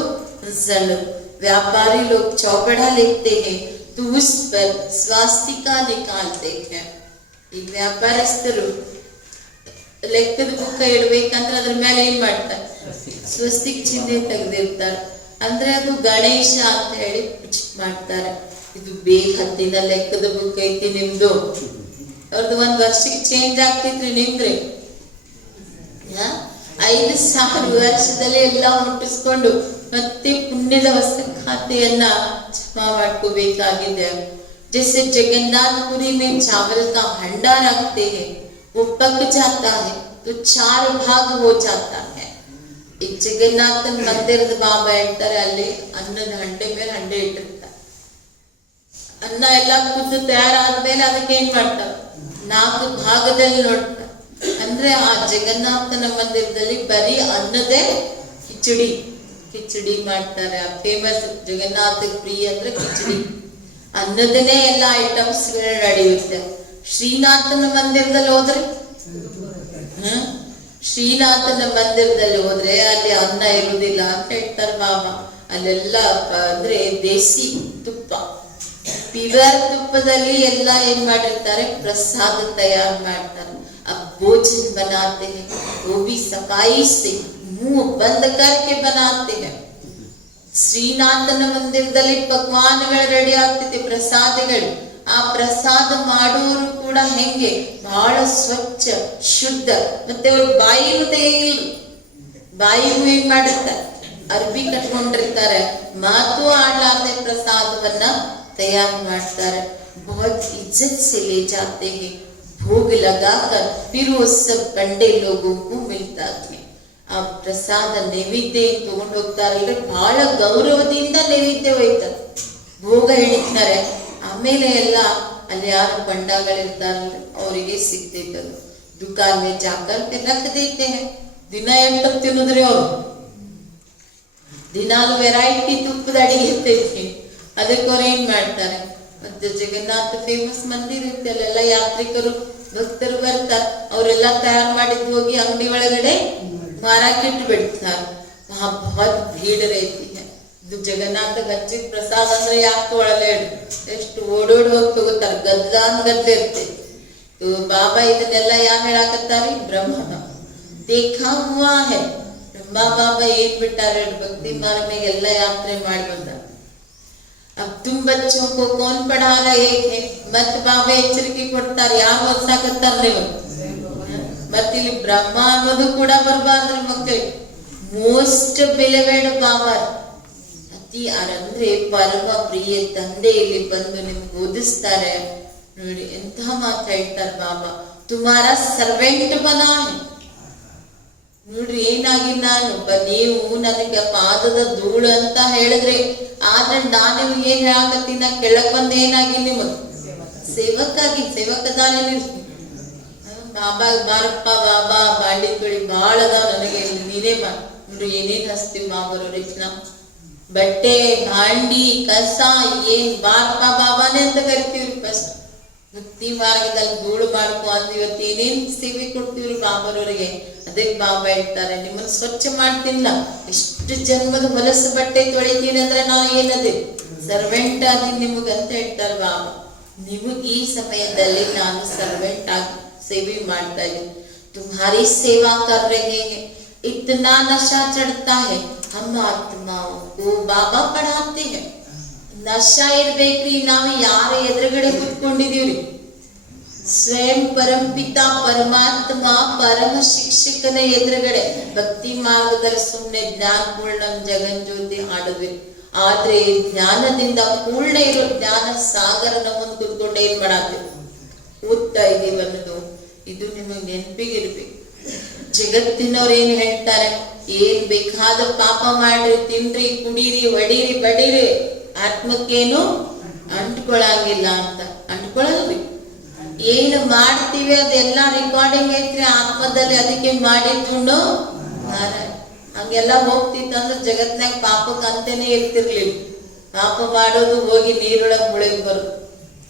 ಸಣ್ಣದು. ವ್ಯಾಪಾರಿ लोग चौपड़ा लिखते हैं तो उस पर स्वास्तिका निकालते हैं. ಈ ವ್ಯಾಪಾರಸ್ಥರು ಲೆಕ್ಕದ ಬುಕ್ಕ ಇಡ್ಬೇಕಂದ್ರೆ ಅದ್ರ ಮೇಲೆ ಏನ್ ಮಾಡ್ತಾರೆ? ಸ್ವಸ್ತಿಕ್ ಚಿಹ್ನೆ ತೆಗೆದಿರ್ತಾರೆ. ಅಂದ್ರೆ ಅದು ಗಣೇಶ ಅಂತ ಹೇಳಿ ಮಾಡ್ತಾರೆ. ಇದು ಬೇಹದ್ದಿನ ಲೆಕ್ಕದ ಬುಕ್ ಐತಿ ನಿಮ್ದು. ಅವ್ರದ್ದು 1 ವರ್ಷಕ್ಕೆ ಚೇಂಜ್ ಆಗ್ತಿದ್ರಿ ನಿಮ್ದ್ರಿ 5,000 ವರ್ಷದಲ್ಲಿ ಎಲ್ಲ ಮುಟ್ಟಿಸ್ಕೊಂಡು ಮತ್ತೆ ಪುಣ್ಯದ ಹೊಸ ಖಾತೆಯನ್ನ ಜಮಾ ಮಾಡ್ಕೋಬೇಕಾಗಿದೆ. जैसे जगन्नाथपुरी में चावल का हंडा रखते हैं, वो पक जाता है तो 4 भाग हो जाता है. एक जगन्नाथन मंदिರದ ಬಾಬಾ ಹೇಳ್ತಾರೆ, ಅಲ್ಲಿ ಅನ್ನದ ಹಂಡೆ ಮೇಲೆ ಹಂಡೆ ಇಟ್ಟಿರ್ತಾರೆ. ಅನ್ನ ಎಲ್ಲ ಕುದ್ದು ತಯಾರಾದ್ಮೇಲೆ ಅದಕ್ಕೆ ಏನ್ ಮಾಡ್ತಾರೆ? 4 ಭಾಗದಲ್ಲಿ ನೋಡ್ತಾರೆ. ಅಂದ್ರೆ ಆ ಜಗನ್ನಾಥನ ಮಂದಿರದಲ್ಲಿ ಬರೀ ಅನ್ನದೇ ಕಿಚಡಿ ಮಾಡ್ತಾರೆ. ಫೇಮಸ್ ಜಗನ್ನಾಥ ಪ್ರಿಯ ಅಂದ್ರೆ ಕಿಚಡಿ, ಅನ್ನದನೇ ಎಲ್ಲ ಐಟಮ್ಸ್ ನಡೆಯುತ್ತೆ. ಶ್ರೀನಾಥನ ಮಂದಿರದಲ್ಲಿ ಹೋದ್ರೆ ಶ್ರೀನಾಥನ ಮಂದಿರದಲ್ಲಿ ಹೋದ್ರೆ ಅಲ್ಲಿ ಅನ್ನ ಇರುವುದಿಲ್ಲ ಅಂತ ಹೇಳ್ತಾರೆ ಬಾಬಾ. ಅಲ್ಲೆಲ್ಲ ಅಂದ್ರೆ ದೇಸಿ ತುಪ್ಪ, ಪ್ಯೂರ್ ತುಪ್ಪದಲ್ಲಿ ಎಲ್ಲ ಏನ್ ಮಾಡಿರ್ತಾರೆ? ಪ್ರಸಾದ ತಯಾರು ಮಾಡ್ತಾರೆ. अब भोजन बनाते हैं वो भी सफाई से मुंह बंद करके बनाते हैं. ಶ್ರೀನಾಥನ ಮಂದಿರದಲ್ಲಿ ಪಕ್ವಾನಗಳು ರೆಡಿ ಆಗ್ತಿದೆ, ಪ್ರಸಾದಗಳು. ಆ ಪ್ರಸಾದ ಮಾಡೋರು ಕೂಡ ಹೆಂಗೆ? ಬಹಳ ಸ್ವಚ್ಛ ಶುದ್ಧ. ಮತ್ತೆ ಅವ್ರ ಬಾಯಿನೂ ತೆಗಿಲ್ಲ, ಬಾಯಿಗೂ ಏನ್ ಮಾಡಿರ್ತಾರೆ? ಅರ್ಬಿ ಕಟ್ಕೊಂಡಿರ್ತಾರೆ. ಮಾತು ಆಡ್ಲಾರ್ದೆ ಪ್ರಸಾದವನ್ನ ತಯಾರು ಮಾಡ್ತಾರೆ. बहुत इज्जत से ले जाते हैं, भोग लगाकर फिर वो सब कंडे लोगों को मिलता है. ಆ ಪ್ರಸಾದ ನೈವೇದ್ಯ ತಗೊಂಡು ಹೋಗ್ತಾರಲ್ರಿ, ಬಹಳ ಗೌರವದಿಂದ ನೈವೇದ್ಯ ಒಯ್ತಾರೆ, ಭೋಗ ಹಿಡಿತಾರೆ. ಆಮೇಲೆ ಎಲ್ಲ ಅಲ್ಲಿ ಯಾರು ಪಂಡಗಳಿರ್ತಾರಲ್ರಿ ಅವರಿಗೆ ಸಿಗ್ತೈತೆ. ದುಕಾನ್ ಮೇ ಜಾಕರ್ ರಖ್ ದೇತೆ ಹೈ. ದಿನ ಎಂಟು ತಿನ್ನೋದ್ರಿ ಅವ್ರು. ದಿನಾಲು ವೆರೈಟಿ ತುಪ್ಪದ ಅಡಿಗೆ ಇರ್ತೈತಿ. ಅದಕ್ಕೆ ಅವ್ರು ಏನ್ ಮಾಡ್ತಾರೆ? ಮತ್ತೆ ಜಗನ್ನಾಥ ಫೇಮಸ್ ಮಂದಿರ ಇರುತ್ತೆ, ಅಲ್ಲೆಲ್ಲ ಯಾತ್ರಿಕರು ಭಕ್ತರು ಬರ್ತಾರೆ. ಅವರೆಲ್ಲ ತಯಾರು ಮಾಡಿದ್ ಹೋಗಿ ಅಂಗಡಿ ಒಳಗಡೆ ಮಾರಾಕಿಟ್ಟು ಬಿಡ್ತಾರೆ. बहुत भीड़ रहती है. ಇದು ಜಗನ್ನಾಥ ಹಚ್ಚಿದ ಪ್ರಸಾದ ಅಂದ್ರೆ ಯಾಕೆ ಒಳಲೆ ಎಷ್ಟು ಓಡೋಡಿ ಹೋಗಿ ತಗೋತಾರೆ. ಗದ್ದಾನ್ ಗದ್ದೆ ಇರ್ತೈತಿ. ಬಾಬಾ ಇದನ್ನೆಲ್ಲ ಯಾರು ಹೇಳಾಕತ್ತಾರಿ? ಬ್ರಹ್ಮನ देखा हुआ है. ಬ್ರಹ್ಮ ಬಾಬಾ ಏನ್ ಬಿಟ್ಟಾರೆ? ಭಕ್ತಿ ಮಾರ್ಗ ಎಲ್ಲ ಯಾತ್ರೆ ಮಾಡಿ ಬಂದ. अब तुम बच्चों को कौन पढ़ा रहे हैं? मत बाबा ಎಚ್ಚರಿಕೆ ಕೊಡ್ತಾರೆ. ಯಾರು ಓದ್ಸಾಕತ್ತಾರ ನೀವು? ಮತ್ತಿಲ್ಲಿ ಬ್ರಹ್ಮ ಅನ್ನೋದು ಕೂಡ ಬರ್ಬಾರ್ದ್ರಿ ಮಕ್ಕಳಿಗೆ. ಮೋಸ್ಟ್ ಬೆಲೆಬೇಡ ಬಾಬಾ ಅತಿ ಅಂದ್ರೆ ಪರಮ ಪ್ರಿಯ ತಂದೆ ಇಲ್ಲಿ ಬಂದು ನಿಮ್ಗೆ ಓದಿಸ್ತಾರೆ. ನೋಡಿ ಎಂಥ ಮಾತು ಹೇಳ್ತಾರೆ ಬಾಬಾ, ತುಮಾರ ಸರ್ವೆಂಟ್ ಬನಾ. ನೋಡ್ರಿ ಏನಾಗಿ ನಾನು ನೀವು ನನಗೆ ಪಾದದ ಧೂಳು ಅಂತ ಹೇಳಿದ್ರೆ, ಆದ್ರೆ ನಾನು ಏನ್ ಹೇಳಕತ್ತೀನ ಕೆಳಕ್ ಬಂದ ಏನಾಗಿ ನಿಮ್ಮದು ಸೇವಕ್ಕಾಗಿ ಸೇವಕದಾನೆ. ಬಾಬಾ ಬಾರಪ್ಪ ಬಾಬಾ ಬಾಂಡಿ ತೊಳಿ ಬಾಳ ಅದಾವ ನನಗೆ, ನೀನೇ ನೋಡ್ರಿ ಏನೇನ್ ಹಚ್ತೀವಿ ಬಾಬರೋರಿ. ನಾವು ಬಟ್ಟೆ ಭಾಂಡಿ ಕಸ ಏನ್ ಬಾರಪ್ಪ ಬಾಬಾನೇ ಅಂತ ಕರಿತೀವ್ರಿ. ಫಸ್ಟ್ ಮುಕ್ತಿ ಮಾರ್ಗದಲ್ಲಿ ಧೂಳು ಮಾಡ್ಕೊ ಅಂದ್ ಇವತ್ತು ಏನೇನ್ ಸೇವೆ ಕೊಡ್ತೀವ್ರಿ ಬಾಬರವರಿಗೆ. ಅದಕ್ಕೆ ಬಾಬಾ ಹೇಳ್ತಾರೆ, ನಿಮ್ಮನ್ನ ಸ್ವಚ್ಛ ಮಾಡ್ತೀನಿಲ್ಲ, ಎಷ್ಟು ಜನ್ಮದ ಹೊಲಸು ಬಟ್ಟೆ ತೊಳಿತೀನಿ ಅಂದ್ರೆ ನಾ ಏನದೆ ಸರ್ವೆಂಟ್ ಆಗಿ ನಿಮಗಂತ ಹೇಳ್ತಾರೆ ಬಾಬಾ. ನಿಮಗ್ ಈ ಸಮಯದಲ್ಲಿ ನಾನು ಸರ್ವೆಂಟ್ ಆಗಿ ಸೇವೆ ಮಾಡ್ತಾ ಇದ್ದೀನಿ. तुम्हारी सेवा कर रहे हैं, इतना नशा चढ़ता है, हम आत्माओं को बाबा पढ़ाते हैं. ನಶಾ ಇರ್ಬೇಕ್ರಿ. ನಾವು ಯಾರ ಎದುರುಗಡೆ ಕುತ್ಕೊಂಡಿದೀವ್ರಿ? ಸ್ವಯಂ ಪರಂಪಿತ ಪರಮಾತ್ಮ ಪರಮ ಶಿಕ್ಷಕನ ಎದುರುಗಡೆ ಭಕ್ತಿ ಮಾರ್ಗದಲ್ಲಿ ಸುಮ್ಮನೆ ಜ್ಞಾನ ಪೂರ್ಣಂ ಜಗನ್ಜ್ಯೋತಿ ಹಾಡಿದ್ವಿ. ಆದ್ರೆ ಜ್ಞಾನದಿಂದ ಪೂರ್ಣ ಇರೋ ಜ್ಞಾನ ಸಾಗರನ ಮುಂದೆ ಕೂತ್ಕೊಂಡು ಏನ್ ಮಾಡಾತೀವಿ, ಓದ್ತಾ ಇದೀವಿ ಅನ್ನೋದು ಇದು ನಿಮಗೆ ನೆನಪಿಗಿರ್ಬೇಕು. ಜಗತ್ತಿನವ್ರು ಏನ್ ಹೇಳ್ತಾರೆ, ಏನ್ ಬೇಕಾದ ಪಾಪ ಮಾಡ್ರಿ, ತಿನ್ರಿ, ಕುಡೀರಿ, ಹೊಡೀರಿ, ಬಡೀರಿ, ಆತ್ಮಕ್ಕೇನು ಅಂಟ್ಕೊಳಂಗಿಲ್ಲ ಅಂತ. ಅಂಟ್ಕೊಳಲ್ರಿ. ಏನು ಮಾಡ್ತೀವಿ ಅದೆಲ್ಲ ರೆಕಾರ್ಡಿಂಗ್ ಐತ್ರಿ ಆತ್ಮದಲ್ಲಿ, ಅದಕ್ಕೆ ಮಾಡಿದ್ರು ನಾರಾಯಣ. ಹಂಗೆಲ್ಲ ಹೋಗ್ತಿತ್ತಂದ್ರೆ ಜಗತ್ನಾಗ ಪಾಪಕ್ಕೆ ಅಂತಾನೆ ಇರ್ತಿರ್ಲಿಲ್ಲ. ಪಾಪ ಮಾಡೋದು ಹೋಗಿ ನೀರೊಳಗೆ ಮುಳುಗಿ ಬರೋದು.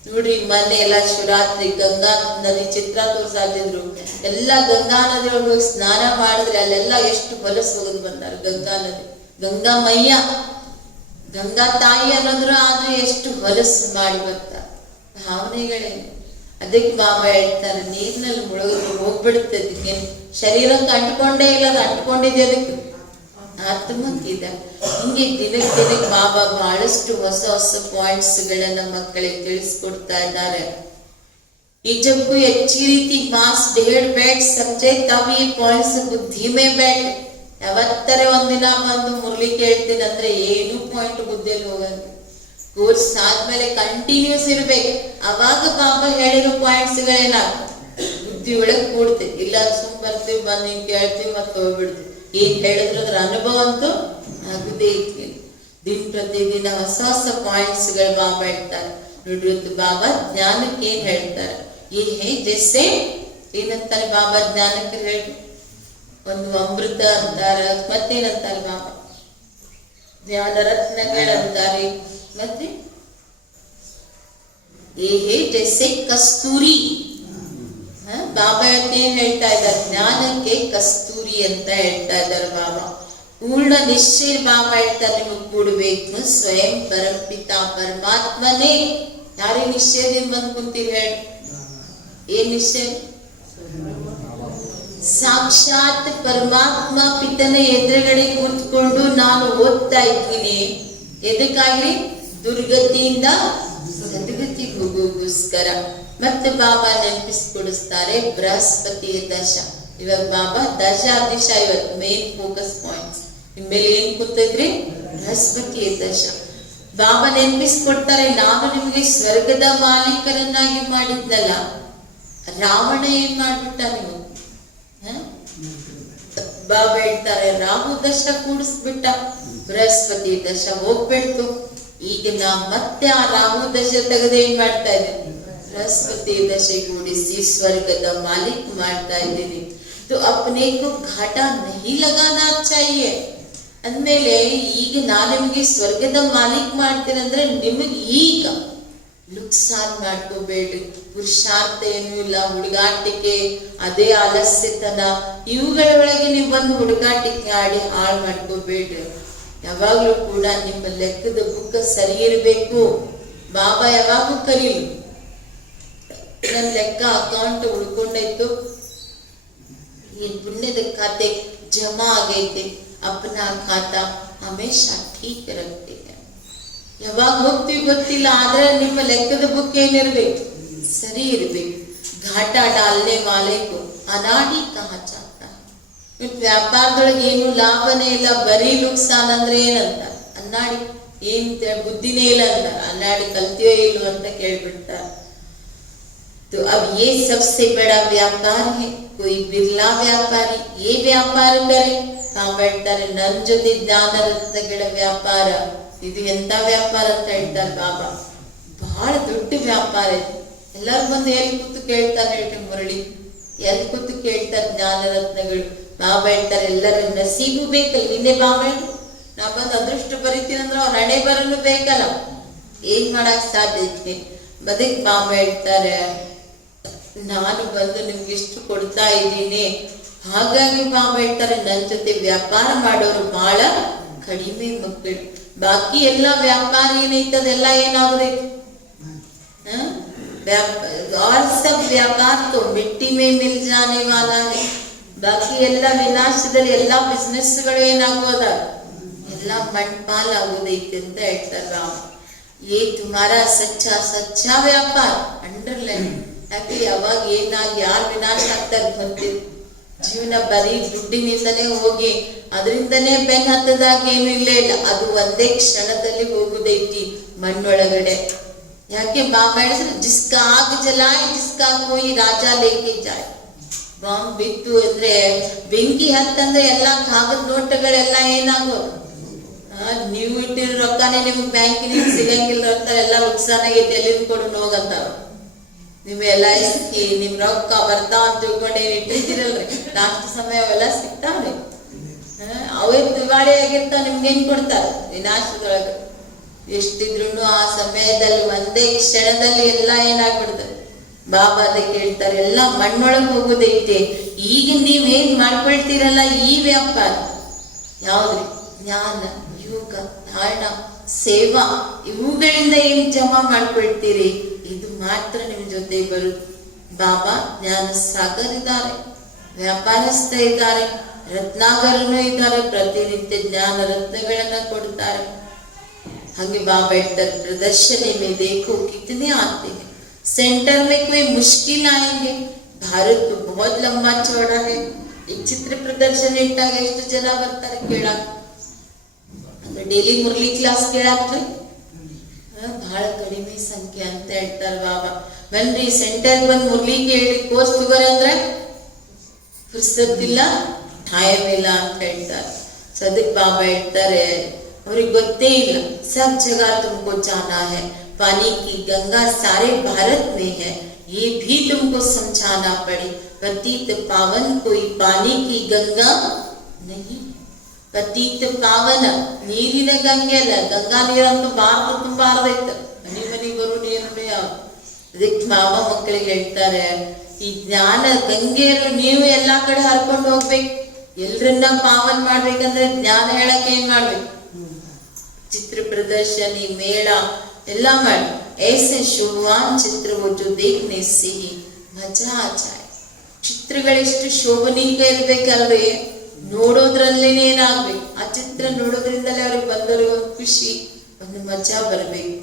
ನೋಡ್ರಿ ಮೊನ್ನೆ ಎಲ್ಲ ಶಿವರಾತ್ರಿ ಗಂಗಾ ನದಿ ಚಿತ್ರ ತೋರ್ಸಾತಿದ್ರು. ಎಲ್ಲ ಗಂಗಾ ನದಿ ಒಳಗೆ ಹೋಗಿ ಸ್ನಾನ ಮಾಡಿದ್ರೆ ಅಲ್ಲೆಲ್ಲ ಎಷ್ಟು ಹೊಲಸು ಹೋಗೋದು ಬಂದಾರ. ಗಂಗಾ ನದಿ, ಗಂಗಾ ಮಯ್ಯ, ಗಂಗಾ ತಾಯಿ ಅನ್ನೋದ್ರು ಆದ್ರೂ ಎಷ್ಟು ಹೊಲಸು ಮಾಡಿ ಬರ್ತಾರೆ. ಭಾವನೆಗಳೇನು. ಅದಕ್ಕೆ ಬಾಬಾ ಹೇಳ್ತಾರೆ, ನೀರಿನಲ್ಲಿ ಮುಳುಗಿದ್ರು ಹೋಗ್ಬಿಡ್ತದೆ. ಶರೀರಕ್ಕೆ ಅಂಟ್ಕೊಂಡೇ ಇಲ್ಲ, ಅದು ಅಂಟ್ಕೊಂಡಿದೆ ಅದಕ್ಕೆ ಆತ್ಮಕ್ಕಿದೆ. ಹಿಂಗೆ ದಿನಕ್ಕೆ ಬಾಬಾ ಬಹಳಷ್ಟು ಹೊಸ ಹೊಸ ಪಾಯಿಂಟ್ಸ್ ಗಳನ್ನ ಮಕ್ಕಳಿಗೆ ತಿಳಿಸ್ಕೊಡ್ತಾ ಇದ್ದಾರೆ. ಈ जब कोई अच्छी रीति मास 1.5 बैठ समझे तब ये पॉइंट्स बुद्धि में बैठ. ಯಾವತ್ತರ ಒಂದಿನ ಬಂದು ಮುರಳಿ ಕೇಳ್ತೀನಿ ಅಂದ್ರೆ ಏನು ಪಾಯಿಂಟ್ ಬುದ್ಧಿಯಲ್ಲಿ ಹೋಗಂಗ. ಕೋರ್ಸ್ ಆದ್ಮೇಲೆ ಕಂಟಿನ್ಯೂಸ್ ಇರ್ಬೇಕು. ಅವಾಗ ಬಾಬಾ ಹೇಳಿರೋ ಪಾಯಿಂಟ್ಸ್ ಗಳೇನ ಬುದ್ಧಿ ಒಳಗೆ ಕೂಡ್ತೇವೆ. ಇಲ್ಲ ಸುಮ್ ಬರ್ತೀವಿ, ಬಂದು ಹಿಂಗ್ ಕೇಳ್ತೀವಿ ಮತ್ತೆ ಹೋಗ್ಬಿಡ್ತೀವಿ. ಏನ್ ಹೇಳಿದ್ರು ಅದ್ರ ಅನುಭವ ಅಂತೂ ಆಗುದೇ ಇತ್ತು. ದಿನ ಪ್ರತಿದಿನ ಹೊಸ ಹೊಸ ಪಾಯಿಂಟ್ಸ್ ಗಳು ಬಾಬಾ ಹೇಳ್ತಾರೆ. ನೋಡ್ರಿ ಬಾಬಾ ಜ್ಞಾನಕ್ಕೆ ಏನ್ ಹೇಳ್ತಾರೆ, ಏ ಹೇ ಜೈಸೆ ಏನಂತಾರೆ ಬಾಬಾ ಜ್ಞಾನಕ್ಕೆ ಹೇಳ್ರಿ. ಒಂದು ಅಮೃತ ಅಂತಾರ, ಮತ್ತೇನಂತಾರೆ ಬಾಬಾ ಜ್ಞಾನ ರತ್ನಗಳಂತಾರೆ. ಮತ್ತೆ ಏ ಹೇ ಜೈಸೆ ಕಸ್ತೂರಿ. ಬಾಬಾ ಏನ್ ಹೇಳ್ತಾ ಇದ್ದಾರೆ, ಜ್ಞಾನಕ್ಕೆ ಕಸ್ತೂರಿ ಅಂತ ಹೇಳ್ತಾ ಇದ್ದಾರೆ ಬಾಬಾ. ಪೂರ್ಣ ನಿಶ್ಚಯ ಬಾಬಾ ಹೇಳ್ತಾರೆ ನಿಮಗ್ ಕೂಡ್ಬೇಕು ಸ್ವಯಂ ಪರಂಪಿತ ಪರಮಾತ್ಮನೇ. ಯಾರೇ ನಿಶ್ಚಯದಿಂದ ಬಂದ್ ಕುಂತೀವಿ ಹೇಳಿ, ಏನ್ ನಿಶ್ಚಯ? ಸಾಕ್ಷಾತ್ ಪರಮಾತ್ಮ ಪಿತನ ಎದುರುಗಡೆ ಕೂತ್ಕೊಂಡು ನಾನು ಓದ್ತಾ ಇದ್ದೀನಿ. ಎದಕ್ಕಾಗ್ಲಿ? ದುರ್ಗತಿಯಿಂದ ಸದ್ಗತಿಗೆ ಹೋಗೋಗೋಸ್ಕರ. ಮತ್ತೆ ಬಾಬಾ ನೆನಪಿಸ್ಕೊಡಿಸ್ತಾರೆ ಬೃಹಸ್ಪತಿಯ ದಶ. ಇವಾಗ ಬಾಬಾ ದಶಾದಿಶ ಇವತ್ತು ಮೇನ್ ಫೋಕಸ್ ಪಾಯಿಂಟ್ಸ್. ಇನ್ಮೇಲೆ ಏನ್ ಕೂತೈತ್ರಿ? ಬೃಹಸ್ಪತಿಯ ದಶ. ಬಾಬಾ ನೆನಪಿಸ್ಕೊಡ್ತಾರೆ, ನಾನು ನಿಮ್ಗೆ ಸ್ವರ್ಗದ ಮಾಲೀಕರನ್ನಾಗಿ ಮಾಡಿದ್ನಲ್ಲ, ರಾವಣ ಏನ್ ಮಾಡ್ಬಿಟ್ಟ ನೀವು? ಬಾಬಾ ಹೇಳ್ತಾರೆ ರಾಹು ದಶ ಕೂಡಿಸ್ಬಿಟ್ಟ, ಬೃಹಸ್ಪತಿ ದಶ ಹೋಗ್ಬಿಡ್ತು. ಈಗ ನಾ ಮತ್ತೆ ಆ ರಾಹು ದಶ ತೆಗೆದು ಏನ್ ಮಾಡ್ತಾ ಇದ್ದೀನಿ? बृहस्पति दशे ಕೂಡಿಸಿ ಸ್ವರ್ಗದ ಮಾಲೀಕ್ ಮಾಡ್ತಾ ಇದ್ದೀನಿ. तो अपने को घाटा नहीं लगाना चाहिए ಅಂದ್ಮೇಲೆ ಈಗ ನಾನು ನಿಮಗೆ ಸ್ವರ್ಗದ ಮಾಲೀಕ್ ಮಾಡ್ತೀನಂದ್ರೆ ನಿಮಗೆ ಈಗ ನುಕ್ಸಾನ್ ಮಾಡ್ಕೋಬೇಡ್ರಿ. ಪುರುಷಾರ್ಥ ಏನೂ ಇಲ್ಲ, ಹುಡುಗಾಟಿಕೆ, ಅದೇ ಆಲಸ್ಯತನ, ಇವುಗಳ ಒಳಗೆ ನೀವು ಬಂದು ಹುಡುಗಾಟಿಕೆ ಆಡಿ ಹಾಳು ಮಾಡ್ಕೋಬೇಡ್ರಿ. ಯಾವಾಗ್ಲೂ ಕೂಡ ನಿಮ್ಮ ಲೆಕ್ಕದ ಬುಕ್ ಸರಿ ಇರಬೇಕು. ಬಾಬಾ ಯಾವಾಗೂ ಕರೀಲಿ, ನನ್ನ ಲೆಕ್ಕ ಅಕೌಂಟ್ ಉಳ್ಕೊಂಡೈತು, ಏನ್ ಪುಣ್ಯದ ಖಾತೆ ಜಮಾ ಆಗೈತೆ, ಅಪ್ಪನ ಖಾತಾ ಹಮೇಶಾ ಠೀಕ್ ರಕ್ತೇನೆ. ಯಾವಾಗ ಹೋಗ್ತೀವಿ ಗೊತ್ತಿಲ್ಲ, ಆದ್ರೆ ನಿಮ್ಮ ಲೆಕ್ಕದ ಬುಕ್ ಏನಿರ್ಬೇಕು? ಸರಿ ಇರ್ಬೇಕು. ಘಾಟಾ ಡಾಲ್ನೆ ವಾಲೆಗೂ ಅನಾಡಿ ಕಹ ಚಾತ. ವ್ಯಾಪಾರದೊಳಗೆ ಏನು ಲಾಭನೇ ಇಲ್ಲ, ಬರೀ ನುಕ್ಸಾನ್ ಅಂದ್ರೆ ಏನಂತ ಅನ್ನಾಡಿ, ಏನ್ ಬುದ್ಧಿನೇ ಇಲ್ಲ ಅಂತ ಅನ್ನಾಡಿ ಕಲ್ತಿಯೋ ಇಲ್ವೋ ಅಂತ ಕೇಳ್ಬಿಡ್ತಾರೆ. तो अब ये सबसे बड़ा व्यापार है. कोई बिरला व्यापारी ये व्यापार करे. ಹೇಳ್ತಾರೆ ನನ್ನ ಜೊತೆ ಜ್ಞಾನ ರತ್ನಗಳ ವ್ಯಾಪಾರ. ಇದು ಎಂತ ವ್ಯಾಪಾರ ಅಂತ ಹೇಳ್ತಾರೆ ಬಾಬಾ. ಬಹಳ ದೊಡ್ಡ ವ್ಯಾಪಾರ ಇದೆ. ಎಲ್ಲರೂ ಬಂದು ಎಲ್ಲಿ ಕೂತು ಕೇಳ್ತಾರೆ ಹೇಳ್ರಿ ಮುರಳಿ, ಎಲ್ಲಿ ಕೂತು ಕೇಳ್ತಾರೆ ಜ್ಞಾನ ರತ್ನಗಳು. ಬಾಬಾ ಹೇಳ್ತಾರೆ ಎಲ್ಲರ ನಸೀಬು ಬೇಕಲ್ಲ. ನಿನ್ನೆ ಬಾಬಾ ಹೇಳಿ ನಾ ಬಂದು ಅದೃಷ್ಟ ಬರೀತೀನಿ ಅಂದ್ರೆ ಅವ್ರ ಹಣೆ ಬರಲು ಬೇಕಲ್ಲ, ಏನ್ ಮಾಡಕ್ ಸಾಧ್ಯ ಐತಿ? ಬದಕ್ ಬಾಬಾ ಹೇಳ್ತಾರೆ ನಾನು ಬಂದು ನಿಮ್ಗೆ ಇಷ್ಟು ಕೊಡ್ತಾ ಇದ್ದೀನಿ. ಹಾಗಾಗಿ ಬಾಬಾ ಹೇಳ್ತಾರೆ ನನ್ನ ಜೊತೆ ವ್ಯಾಪಾರ ಮಾಡೋರು ಬಹಳ ಕಡಿಮೆ ಮಕ್ಕಳು. ಬಾಕಿ ಎಲ್ಲಾ ವ್ಯಾಪಾರ ಏನೈತದೆಲ್ಲ ಏನಾಗೋದೈತಿ? और सब व्यापार तो मिट्टी में मिल जाने वाला है. ಬಾಕಿ ಎಲ್ಲ ವಿನಾಶದಲ್ಲಿ ಎಲ್ಲಾ ಬಿಸ್ನೆಸ್ ಗಳು ಏನಾಗೋದ? ಎಲ್ಲ ಮಣ್ಪಾಲ್ ಆಗೋದೈತಿ ಅಂತ ಹೇಳ್ತಾರೆ ರಾಮ. ये तुम्हारा सच्चा सच्चा व्यापार, अंडरलाइन ಯಾಕೆ ಯಾವಾಗ ಏನಾಗಿ ಯಾರು ವಿನಾಶ ಆಗ್ತಾರೆ ಗೊತ್ತಿಲ್ಲ. ಜೀವನ ಬರೀ ದುಡ್ಡಿನಿಂದನೇ ಹೋಗಿ ಅದರಿಂದನೇ ಬೆನ್ ಹತ್ತದಾಗ ಏನು ಇಲ್ಲೇ ಇಲ್ಲ. ಅದು ಒಂದೇ ಕ್ಷಣದಲ್ಲಿ ಹೋಗುದೈತಿ ಮಣ್ಣೊಳಗಡೆ. ಯಾಕೆ ಬಾಬಾ ಹೇಳಿದ್ರು, ಜಿಸ್ಕಾ ಆಗ್ ಜಲಾಯ್ ಜಿಸ್ಕಾ ಕೋಯಿ ರಾಜ ಲೇಕೆ ಜಾಯ್. ಬಾಂಬ್ ಬಿತ್ತು ಅಂದ್ರೆ ಬೆಂಕಿ ಹತ್ತಂದ್ರೆ ಎಲ್ಲಾ ಕಾಗದ ನೋಟಗಳೆಲ್ಲ ಏನಾಗೋ, ನೀವು ಇಟ್ಟಿರೋ ರೊಕ್ಕನೇ ನಿಮ್ಗೆ ಬ್ಯಾಂಕಿನಿಂದ ಸಿಗಂಗಿಲ್ಲ ಅಂತಾರೆ. ಎಲ್ಲ ನುಕ್ಸಾನಾಗೈತಿ, ಎಲ್ಲಿಂದ ಕೊಡು ಹೋಗಂತಾರ. ನಿಮ್ ಎಲ್ಲ ಇಸ್ಕಿ ನಿಮ್ ರೊಕ್ಕ ಬರ್ತಾವ ಅಂತ ತಿಳ್ಕೊಂಡು ಏನ್ ಇಟ್ಟಿದ್ದೀರಲ್ರಿ, ಲಾಸ್ಟ್ ಸಮಯ ಅವೆಲ್ಲ ಸಿಗ್ತಾವ್ರಿ. ಅವೇ ದಿವಾಳಿ ಆಗಿರ್ತಾವ, ನಿಮ್ಗೇನ್ ಕೊಡ್ತಾರ ವಿನಾಶದೊಳಗೆ. ಎಷ್ಟಿದ್ರು ಆ ಸಮಯದಲ್ಲಿ ಒಂದೇ ಕ್ಷಣದಲ್ಲಿ ಎಲ್ಲ ಏನಾಗ್ಬಿಡ್ತದೆ. ಬಾಬಾ ಅದಕ್ಕೆ ಹೇಳ್ತಾರೆ, ಎಲ್ಲ ಮಣ್ಣೊಳಗೆ ಹೋಗೋದೈತೆ. ಈಗ ನೀವ್ ಏನ್ ಮಾಡ್ಕೊಳ್ತೀರಲ್ಲ ಈ ವ್ಯಾಪಾರ ಯಾವ್ದ್ರಿ, ಜ್ಞಾನ, ಯೋಗ, ಧಾರಣ, ಸೇವಾ, ಇವುಗಳಿಂದ ಏನ್ ಜಮಾ ಮಾಡ್ಕೊಳ್ತೀರಿ, ಇದು ಮಾತ್ರ ನಿಮ್ ಜೊತೆ ಬರುದು. ಬಾಬಾ ಜ್ಞಾನ ಸಾಗರ್ ಇದ್ದಾರೆ, ವ್ಯಾಪಾರಸ್ಥ ಇದ್ದಾರೆ, ರತ್ನಾಗರನು ಇದ್ದಾರೆ, ಪ್ರತಿನಿತ್ಯ ಜ್ಞಾನ ರತ್ನಗಳನ್ನ ಕೊಡ್ತಾರೆ. हमें बाबा बेटर प्रदर्शनी में देखो कितने आते हैं. सेंटर में कोई मुश्किल आएंगे. भारत तो बहुत लंबा चौड़ा है. एक चित्र प्रदर्शन इट्टाಗ ಎಷ್ಟು ಜನ ಬರ್ತಾರೆ ಕೇಳಾಕ. ಅಂದ್ರೆ ಡೈಲಿ ಮುರಳಿ ಕ್ಲಾಸ್ ಕೇಳಾಕ್ರಿ ಬಹಳ ಕಡಿಮೆ ಸಂಖ್ಯೆ ಅಂತ ಹೇಳ್ತಾರೆ ಬಾಬಾ. ಬನ್ರಿ ಸೆಂಟರ್ ಬಂದು ಮುರಳಿ ಕೇಳಿ ಕೋರ್ಸ್ ತಗೋರಂದ್ರೆ ಫುರ್ಸತ್ತಿಲ್ಲ, ಟೈಮ್ ಇಲ್ಲ ಅಂತ ಹೇಳ್ತಾರೆ. ಸದಕ್ ಬಾಬಾ ಹೇಳ್ತಾರೆ, ಅವ್ರಿಗೆ ಗೊತ್ತೇ ಇಲ್ಲ. सब जगह तुमको जाना है, पानी की गंगा सारे भारत में है, ये भी तुमको समझाना पड़े. पतित पावन कोई पानी की गंगा नहीं. पतित पावन ನೀರಿನ ಗಂಗೆ ಅಲ್ಲ, ಗಂಗಾ ನೀರಂತೂ ಭಾರತ ತುಂಬಾ ಹರಿದೈತೆ. ಮನಿ ಮನಿ ಬರೋ ನೀರು ಯಾವ. ಅದಕ್ಕೆ ಬಾಬಾ ಮಕ್ಕಳಿಗೆ ಹೇಳ್ತಾರೆ, ಈ ಜ್ಞಾನ ಗಂಗೆಯನ್ನು ನೀವು ಎಲ್ಲಾ ಕಡೆ ಹರ್ಕೊಂಡು ಹೋಗ್ಬೇಕು. ಎಲ್ರನ್ನ ಪಾವನ್ ಮಾಡ್ಬೇಕಂದ್ರೆ ಜ್ಞಾನ ಹೇಳಕ್ಕೆ ಏನ್ ಮಾಡ್ಬೇಕು, चित्र प्रदर्शनी, मेला ಎಲ್ಲ ಮಾಡಿ. ऐसे ಶೋಭಾನ್ ಚಿತ್ರ जो देखने से ही मजा आ जाए. ಚಿತ್ರಗಳೆಷ್ಟು ಶೋಭನೀಯ ಇರ್ಬೇಕಲ್ರಿ, ನೋಡೋದ್ರಲ್ಲೇನೆ ಏನಾಗ್ಬೇಕು, ಆ ಚಿತ್ರ ನೋಡೋದ್ರಿಂದಲೇ ಅವ್ರಿಗೆ ಬಂದವ್ರಿಗೆ ಒಂದು ಖುಷಿ, ಒಂದು ಮಜಾ ಬರ್ಬೇಕು.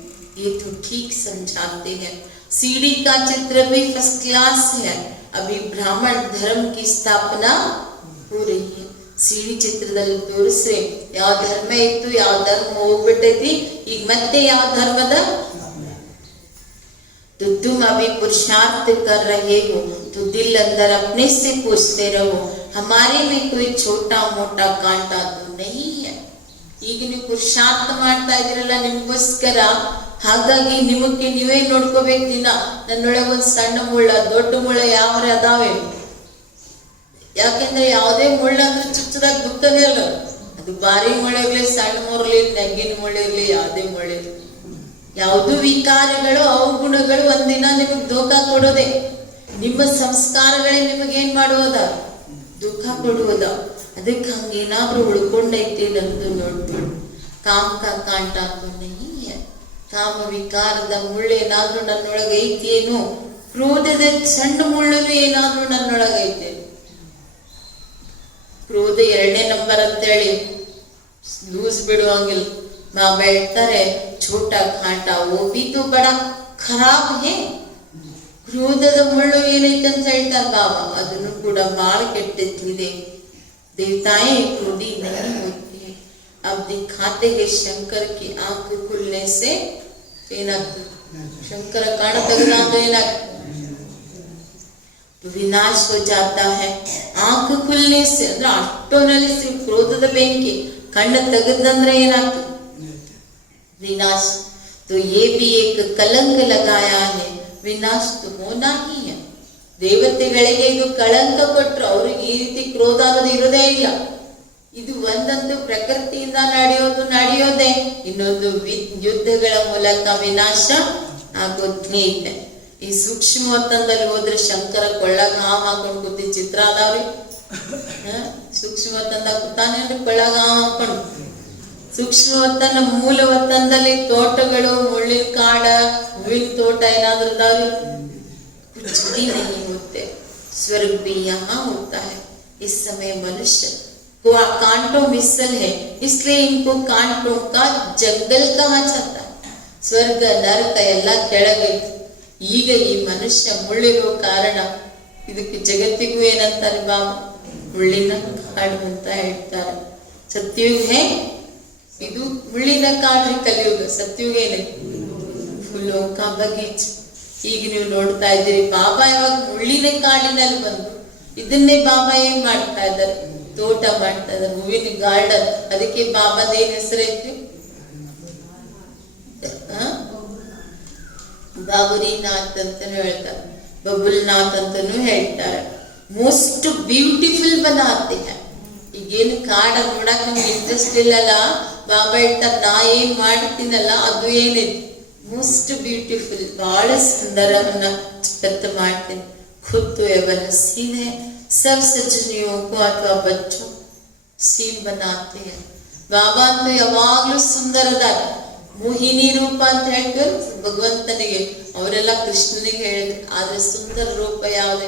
ये तो ठीक समझाते हैं. सीढ़ी का चित्र भी फर्स्ट क्लास है. अभी ब्राह्मण धर्म की स्थापना हो रही है. ಸಿಡಿ ಚಿತ್ರದಲ್ಲಿ ತೋರಿಸ್ರೆ ಯಾವ ಧರ್ಮ ಇತ್ತು, ಯಾವ ಧರ್ಮ ಹೋಗ್ಬಿಟ್ಟೈತಿ, ಈಗ ಮತ್ತೆ ಯಾವ ಧರ್ಮದ. तो तुम अभी पुरुषार्थ कर रहे हो, तो दिल अंदर अपने से पूछते रहो, हमारे में कोई छोटा मोटा कांटा तो नहीं है. ಈಗ ನೀವು ಪುರುಷಾರ್ಥ ಮಾಡ್ತಾ ಇದ್ದೀರಲ್ಲ ನಿಮ್ಗೋಸ್ಕರ, ಹಾಗಾಗಿ ನಿಮಗೆ ನೀವೇ ನೋಡ್ಕೋಬೇಕು. ದಿನ ನನ್ನೊಳಗೊಂದು ಸಣ್ಣ ಮುಳ್ಳ ದೊಡ್ಡ ಮುಳ್ಳ ಯಾವ್ರೆ ಅದಾವೆ. ಯಾಕೆಂದ್ರೆ ಯಾವುದೇ ಮುಳ್ಳಂದ್ರೆ ಚುಚ್ಚದಾಗ ಗುತ್ತನೇ ಅಲ್ಲ. ಅದು ಭಾರಿ ಮುಳ್ಳಿರ್ಲಿ, ಸಣ್ಣ ಮುರಲಿ, ನೆಗ್ಗಿನ ಮುಳ್ಳಿರ್ಲಿ, ಯಾವುದೇ ಮುಳ್ಳಿರ್ಲಿ, ಯಾವುದು ವಿಕಾರಗಳು ಅವಗುಣಗಳು ಒಂದಿನ ನಿಮಗೆ ದುಃಖ ಕೊಡೋದೆ. ನಿಮ್ಮ ಸಂಸ್ಕಾರಗಳೇ ನಿಮಗೇನ್ ಮಾಡುವುದ, ದುಃಖ ಕೊಡುವುದ. ಅದಕ್ಕೆ ಹಂಗೇನಾದ್ರೂ ಉಳ್ಕೊಂಡೈತಿ ನಂದು ನೋಡ್ಬಿಡು. ಕಾಮ ಕಾಂಟ ನಹಿ ಹೈ. ಕಾಮ ವಿಕಾರದ ಮುಳ್ಳೇನಾದ್ರೂ ನನ್ನೊಳಗೆ ಐತೇನು, ಕ್ರೋಧದ ಸಣ್ಣ ಮುಳ್ಳನು ಏನಾದ್ರೂ ನನ್ನೊಳಗೆ ಐತೆ. ಕ್ರೋಧ 2ನೇ ನಂಬರ್ ಅಂತೇಳಿ ಲೂಸ್ ಬಿಡುವಂಗಿಲ್ಲ. ಬಾಬಾ ಹೇಳ್ತಾರೆ, ಛೋಟಾ ಕಾಂಟ ಓ ಬಿ ತೋ ಬಡ ಖರಾಬ್ ಹೇ. ಕ್ರೋಧದ ಮುಳ್ಳು ಏನೈತೆ ಅಂತ ಹೇಳ್ತಾರೆ ಬಾಬಾ, ಅದನ್ನು ಕೂಡ ಬಹಳ ಕೆಟ್ಟದಿದೆ. ದೇವತಾಯೇ ಕ್ರೋಧಿ ನಹಿ ಹೋತಿ ಹೈ. अब दिखाते हैं शंकर की आंख खुलने से ಏನಾಗ್ತದೆ, ಶಂಕರ ಕಾಣ ತೆಗೆದಾಗ ಏನಾಗ್ತದೆ, ವಿನಾಶ हो जाता है. आंख खुलने से ಅಂದ್ರೆ ಅಷ್ಟೋನಲ್ಲಿ ಕ್ರೋಧದ ಬೆಂಕಿ ಕಣ್ಣು ತೆಗೆದಂದ್ರೆ ಏನಾಗ್ತದೆ, विनाश. तो ये भी एक कलंक लगाया है, विनाश तो होना ही है. ದೇವತೆಗಳಿಗೆ ಇದು ಕಳಂಕ ಕೊಟ್ಟರು, ಅವ್ರಿಗೆ ಈ ರೀತಿ ಕ್ರೋಧ ಅನ್ನೋದು ಇರೋದೇ ಇಲ್ಲ. ಇದು ಒಂದಂತೂ ಪ್ರಕೃತಿಯಿಂದ ನಡೆಯೋದೇ, ಇನ್ನೊಂದು ಯುದ್ಧಗಳ ಮೂಲಕ ವಿನಾಶ ಆಗೋದ್ನೇ ಇದೆ. ಈ ಸೂಕ್ಷ್ಮ ಒತ್ತಂದಲ್ಲಿ ಹೋದ್ರೆ ಶಂಕರ ಕೊಳ್ಳಾಗ ಹಾವು ಹಾಕೊಂಡು ಕೂತಿ ಚಿತ್ರ ಅದಾವ್ರಿ. ಸೂಕ್ಷ್ಮ ಒತ್ತಂದ ಕೂತಾನೇನ್ರಿ ಕೊಳ್ಳಾಗ ಹಾವು ಹಾಕೊಂಡು. ಸೂಕ್ಷ್ಮ ಒತ್ತನ ಮೂಲ ಒತ್ತಂದಲ್ಲಿ ತೋಟಗಳು, ಮುಳ್ಳಿನ ಕಾಡ, ಹೂವಿನ ತೋಟ ಏನಾದ್ರೂ ಇದಾವ್ರಿ, कुछ भी नहीं होते. स्वर्ग भी यहाँ होता है. इस समय मनुष्य को कांटों मिसल है, इसलिए इनको कांटों का जंगल कहा जाता है. ಸ್ವರ್ಗ ನರಕ ಎಲ್ಲ ಕೆಳಗೈತಿ. ಈಗ ಈ ಮನುಷ್ಯ ಮುಳ್ಳಿರೋ ಕಾರಣ ಇದಕ್ಕೆ ಜಗತ್ತಿಗೂ ಏನಂತಾರೆ ಬಾಬಾ, ಮುಳ್ಳಿನ ಕಾಡು ಅಂತ ಹೇಳ್ತಾರೆ. ಸತ್ಯುಗ ಹೇ, ಇದು ಮುಳ್ಳಿನ ಕಾಡ್ರಿ ಕಲಿಯುಗ. ಸತ್ಯುಗ ಏನೇ, ಫುಲ್ಲೋ ಕಾ ಬಗೀಚ್. ಈಗ ನೀವು ನೋಡ್ತಾ ಇದ್ದೀರಿ ಬಾಬಾ ಯಾವಾಗ ಮುಳ್ಳಿನ ಕಾಡಿನಲ್ಲಿ ಬಂದು ಇದನ್ನೇ ಬಾಬಾ ಏನ್ ಮಾಡ್ತಾ ಇದ್ದಾರೆ, ತೋಟ ಮಾಡ್ತಾ ಇದ್ದಾರೆ, ಹೂವಿನ ಗಾರ್ಡನ್. ಅದಕ್ಕೆ ಬಾಬಾದೇನ್ ಹೆಸರೈತಿ, ಬಾಬುರಿನಾಥ್ ಅಂತಾನು ಹೇಳ್ತಾರೆ, ಬಬುಲ್ನಾಥ್ ಅಂತಾನು ಹೇಳ್ತಾರೆ. ಮೋಸ್ಟ್ ಬ್ಯೂಟಿಫುಲ್ ಬನಾತೆ ಹೈ. ಈಗೇನು ಕಾಡ ನೋಡಕ್ ನಮ್ಗೆ ಇಂಟ್ರೆಸ್ಟ್ ಇಲ್ಲಲ್ಲ, ಬಾಬಾ ಹೇಳ್ತಾರೆ ನಾ ಏನ್ ಮಾಡ್ತೀನಲ್ಲ ಅದು ಏನಿದೆ ಮೋಸ್ಟ್ ಬ್ಯೂಟಿಫುಲ್, ಬಹಳ ಸುಂದರವನ್ನ ವ್ಯಕ್ತ ಮಾಡ್ತೀನಿ. ಖುದ್ದು ಎವರ ಸೀನೆ ಸಬ್ ಸಜ್ಜನಿಯೋ ಕೋ ಅಥವಾ ಬಚ್ಚೋ ಸೀನ್ ಬನಾತೆ ಹೈ. ಬಾಬಾ ಅಂತ ಯಾವಾಗ್ಲೂ ಸುಂದರದಾರ. ಮೋಹಿನಿ ರೂಪ ಅಂತ ಹೇಳ್ತಾರೆ ಭಗವಂತನಿಗೆ, ಅವರೆಲ್ಲ ಕೃಷ್ಣನಿಗೆ ಹೇಳಿದ್ರು. ಆದ್ರೆ ಸುಂದರ ರೂಪ ಯಾವ್ದು,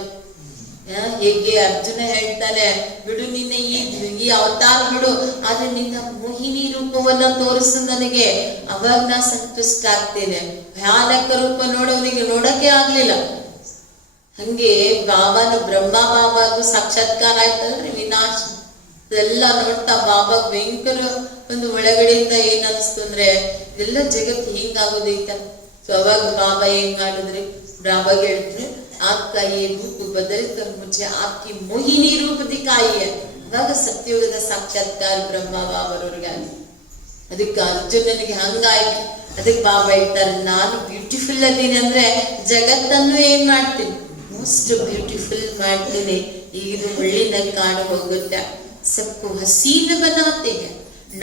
ಹೇಗೆ ಅರ್ಜುನ ಹೇಳ್ತಾನೆ, ಬಿಡು ನಿನ್ನ ಈ ಅವತಾರ ಬಿಡು, ಆದ್ರೆ ನಿನ್ನ ಮೋಹಿನಿ ರೂಪವನ್ನ ತೋರಿಸು ನನಗೆ, ಅವಾಗ ನಾ ಸಂತುಷ್ಟ ಆಗ್ತೇನೆ. ಭಯಾನಕ ರೂಪ ನೋಡೋನಿಗೆ ನೋಡಕ್ಕೆ ಆಗ್ಲಿಲ್ಲ. ಹಂಗೆ ಬಾಬಾನ ಬ್ರಹ್ಮ ಬಾಬಾಗೂ ಸಾಕ್ಷಾತ್ಕಾರ ಆಯ್ತಲ್ರಿ, ವಿನಾಶ. ಇದೆಲ್ಲ ನೋಡ್ತಾ ಬಾಬಾ ಭಯಂಕರ ಒಂದು ಒಳಗಡೆಯಿಂದ ಏನ್ ಅನಿಸ್ತು ಅಂದ್ರೆ ಎಲ್ಲ ಜಗತ್ತು ಹಿಂಗಾಗೋದೈತ. ಸೊ ಅವಾಗ ಬಾಬಾ ಏನ್ ಮಾಡಿದ್ರಿ, ಬಾಬಾಗ ಹೇಳಿದ್ರೆ आपका ये रूप बदल कर मुझे आपकी मोहिनी रूप दिखाई है. ಅವಾಗ ಸತ್ಯುಗದ ಸಾಕ್ಷಾತ್ಕಾರ ಬ್ರಹ್ಮ ಬಾಬರವ್ರಿಗೆ. ಅದಕ್ಕೆ ಅರ್ಜುನನಿಗೆ ಹಂಗಾಯ್ತು. ಅದಕ್ಕೆ ಬಾಬಾ ಹೇಳ್ತಾರೆ ನಾನು ಬ್ಯೂಟಿಫುಲ್ ಅದೀನಿ ಅಂದ್ರೆ ಜಗತ್ತನ್ನು ಏನ್ ಮಾಡ್ತೀನಿ, ಮೋಸ್ಟ್ ಬ್ಯೂಟಿಫುಲ್ ಮಾಡ್ತೀನಿ. ಈಗ ಮುಳ್ಳಿನ ಕಾಡು ಹೋಗುತ್ತೆ. ಸಬ್ಕು ಹಸೀನ ಬನಾತೆ ಹೈ.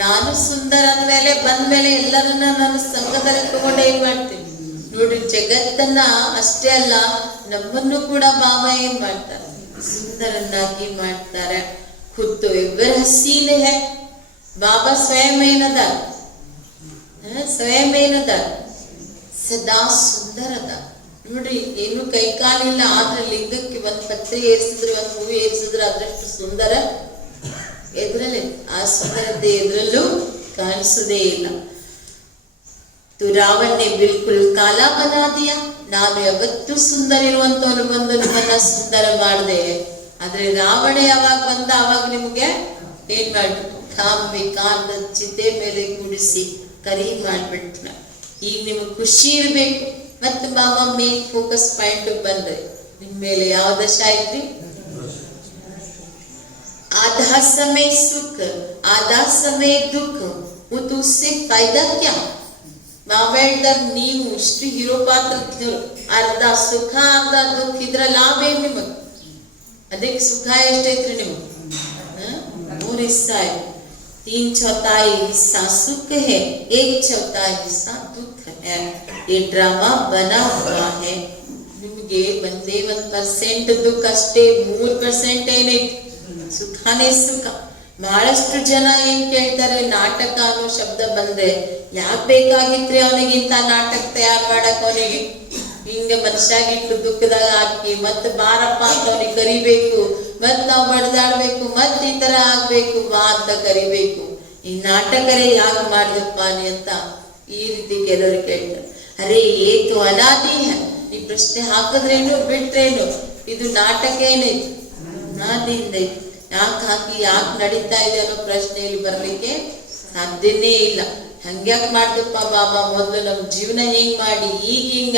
ನಾನು ಸುಂದರ ಅಂದ್ಮೇಲೆ ಬಂದ್ಮೇಲೆ ಎಲ್ಲರನ್ನ ನಾನು ಸಂಘದಲ್ಲಿ ತಗೊಂಡು ಏನ್ ಮಾಡ್ತೀನಿ ನೋಡಿ. ಜಗತ್ತನ್ನ ಅಷ್ಟೇ ಅಲ್ಲ, ನಮ್ಮನ್ನು ಕೂಡ ಬಾಬಾ ಏನ್ ಮಾಡ್ತಾರೆ, ಸುಂದರನ್ನಾಗಿ ಮಾಡ್ತಾರೆ. ಖುದ್ದು ಇಬ್ಬರ ಹಸೀನೆ ಹೈ. ಬಾಬಾ ಸ್ವಯಂ ಏನದಾರ, ಸ್ವಯಂ ಏನದಾರ, ಸದಾ ಸುಂದರದ. ನೋಡ್ರಿ, ಏನು ಕೈಕಾಲಿಲ್ಲ, ಆದ್ರೆ ಲಿಂಗಕ್ಕೆ ಒಂದ್ ಪತ್ರೆ ಏರ್ಸಿದ್ರೆ ಒಂದ್ ಹೂವು ಏರ್ಸಿದ್ರೆ ಅದ್ರಷ್ಟು ಸುಂದರ ಎದ್ರಲ್ಲಿ, ಆ ಸುಂದರತೆ ಎದ್ರಲ್ಲೂ ಕಾಣಿಸುವುದೇ ಇಲ್ಲ. ರಾವಣ ನೇ ಬಿಲ್ಕುಲ್ ಕಾಲಾ ಬನಾ ದಿಯಾ. ನಾನು ಯಾವತ್ತೂ ಸುಂದರ ಇರುವಂತವನು ಬಂದು ನಿಮ್ಮನ್ನ ಸುಂದರ ಮಾಡಿದೆ. ಆದ್ರೆ ರಾವಣ ಯಾವಾಗ ಬಂದ ಅವಾಗ ನಿಮ್ಗೆ ಏನ್ ಮಾಡ್ಬಿಟ್ಟು ಕಾಂಬಿ ಕಾಂದ ಚಿತೆ ಮೇಲೆ ಕೂಡಿಸಿ ಕರಿ ಮಾಡ್ಬಿಟ್ನ. ಈಗ ನಿಮಗ್ ಖುಷಿ ಇರ್ಬೇಕು. ಮತ್ತೆ ಬಾಬಾ ಮೇನ್ ಫೋಕಸ್ ಪಾಯಿಂಟ್ ಬಂದ್ರೆ ನಿಮ್ ಮೇಲೆ ಯಾವ ದಶ ಐತ್ರಿ, आधा समय सुख आधा समय दुख वो तो उससे फायदा क्या. ಬಾಬಾ ಹೇಳ್ತಾರೆ ನೀವು ಇಷ್ಟು ಹೀರೋ ಪಾತ್ರ, ಅರ್ಧ ಸುಖ ಅರ್ಧ ದುಃಖ, ಇದ್ರ ಲಾಭ ಏನ್ ನಿಮಗ್? ಅದಕ್ಕೆ ಸುಖ ಎಷ್ಟೈತ್ರಿ ನಿಮಗ್? 3 हिस्सा है. 3/4 हिस्सा सुख है, 1/4 हिस्सा दुख है. ये ड्रामा बना हुआ है. ನಿಮ್ಗೆ ಒಂದೇ 1% ದುಃಖ ಅಷ್ಟೇ, 3% ಏನೈತಿ ಸುಖಾನೇ ಸುಖ. ಬಹಳಷ್ಟು ಜನ ಏನ್ ಕೇಳ್ತಾರೆ, ನಾಟಕ ಅನ್ನೋ ಶಬ್ದ ಬಂದ್ರೆ ಯಾಕೆ ಬೇಕಾಗಿತ್ರಿ ಅವನಿಗಿಂತ ನಾಟಕ ತಯಾರು ಮಾಡಕ್, ಅವನಿಗೆ ಹಿಂಗ ಮನುಷ್ಯಾಗಿಟ್ಟು ದುಃಖದಾಗ ಹಾಕಿ ಮತ್ ಬಾರಪ್ಪ ಅಂತ ಅವನಿಗೆ ಕರಿಬೇಕು, ಮತ್ ನಾವ್ ಬಡ್ದಾಡ್ಬೇಕು, ಮತ್ ಈ ತರ ಆಗ್ಬೇಕು ಬಾ ಅಂತ ಕರಿಬೇಕು. ಈ ನಾಟಕರೇ ಯಾಕೆ ಮಾಡಿದಪ್ಪ ನೀ ಅಂತ ಈ ರೀತಿ ಕೆಲವರು ಕೇಳ್ತಾರೆ. ಅರೆ ಏತು ಅನಾದಿ ಹೈ. ಈ ಪ್ರಶ್ನೆ ಹಾಕಿದ್ರೇನು ಬಿಟ್ರೇನು, ಇದು ನಾಟಕ ಏನೈತಿ, ಅನಾದಿಯಿಂದ ಐತಿ. ಯಾಕೆ ಹಾಕಿ ಯಾಕೆ ನಡೀತಾ ಇದೆ ಅನ್ನೋ ಪ್ರಶ್ನೆಯಲ್ಲಿ ಬರ್ಲಿಕ್ಕೆ ಸಾಧ್ಯನೇ ಇಲ್ಲ. ಹಂಗ್ಯಾಕ್ ಮಾಡ್ದಪ್ಪ ಬಾಬಾ, ಮೊದ್ಲು ನಮ್ ಜೀವನ ಹಿಂಗ್ ಮಾಡಿ ಈಗ ಹಿಂಗ,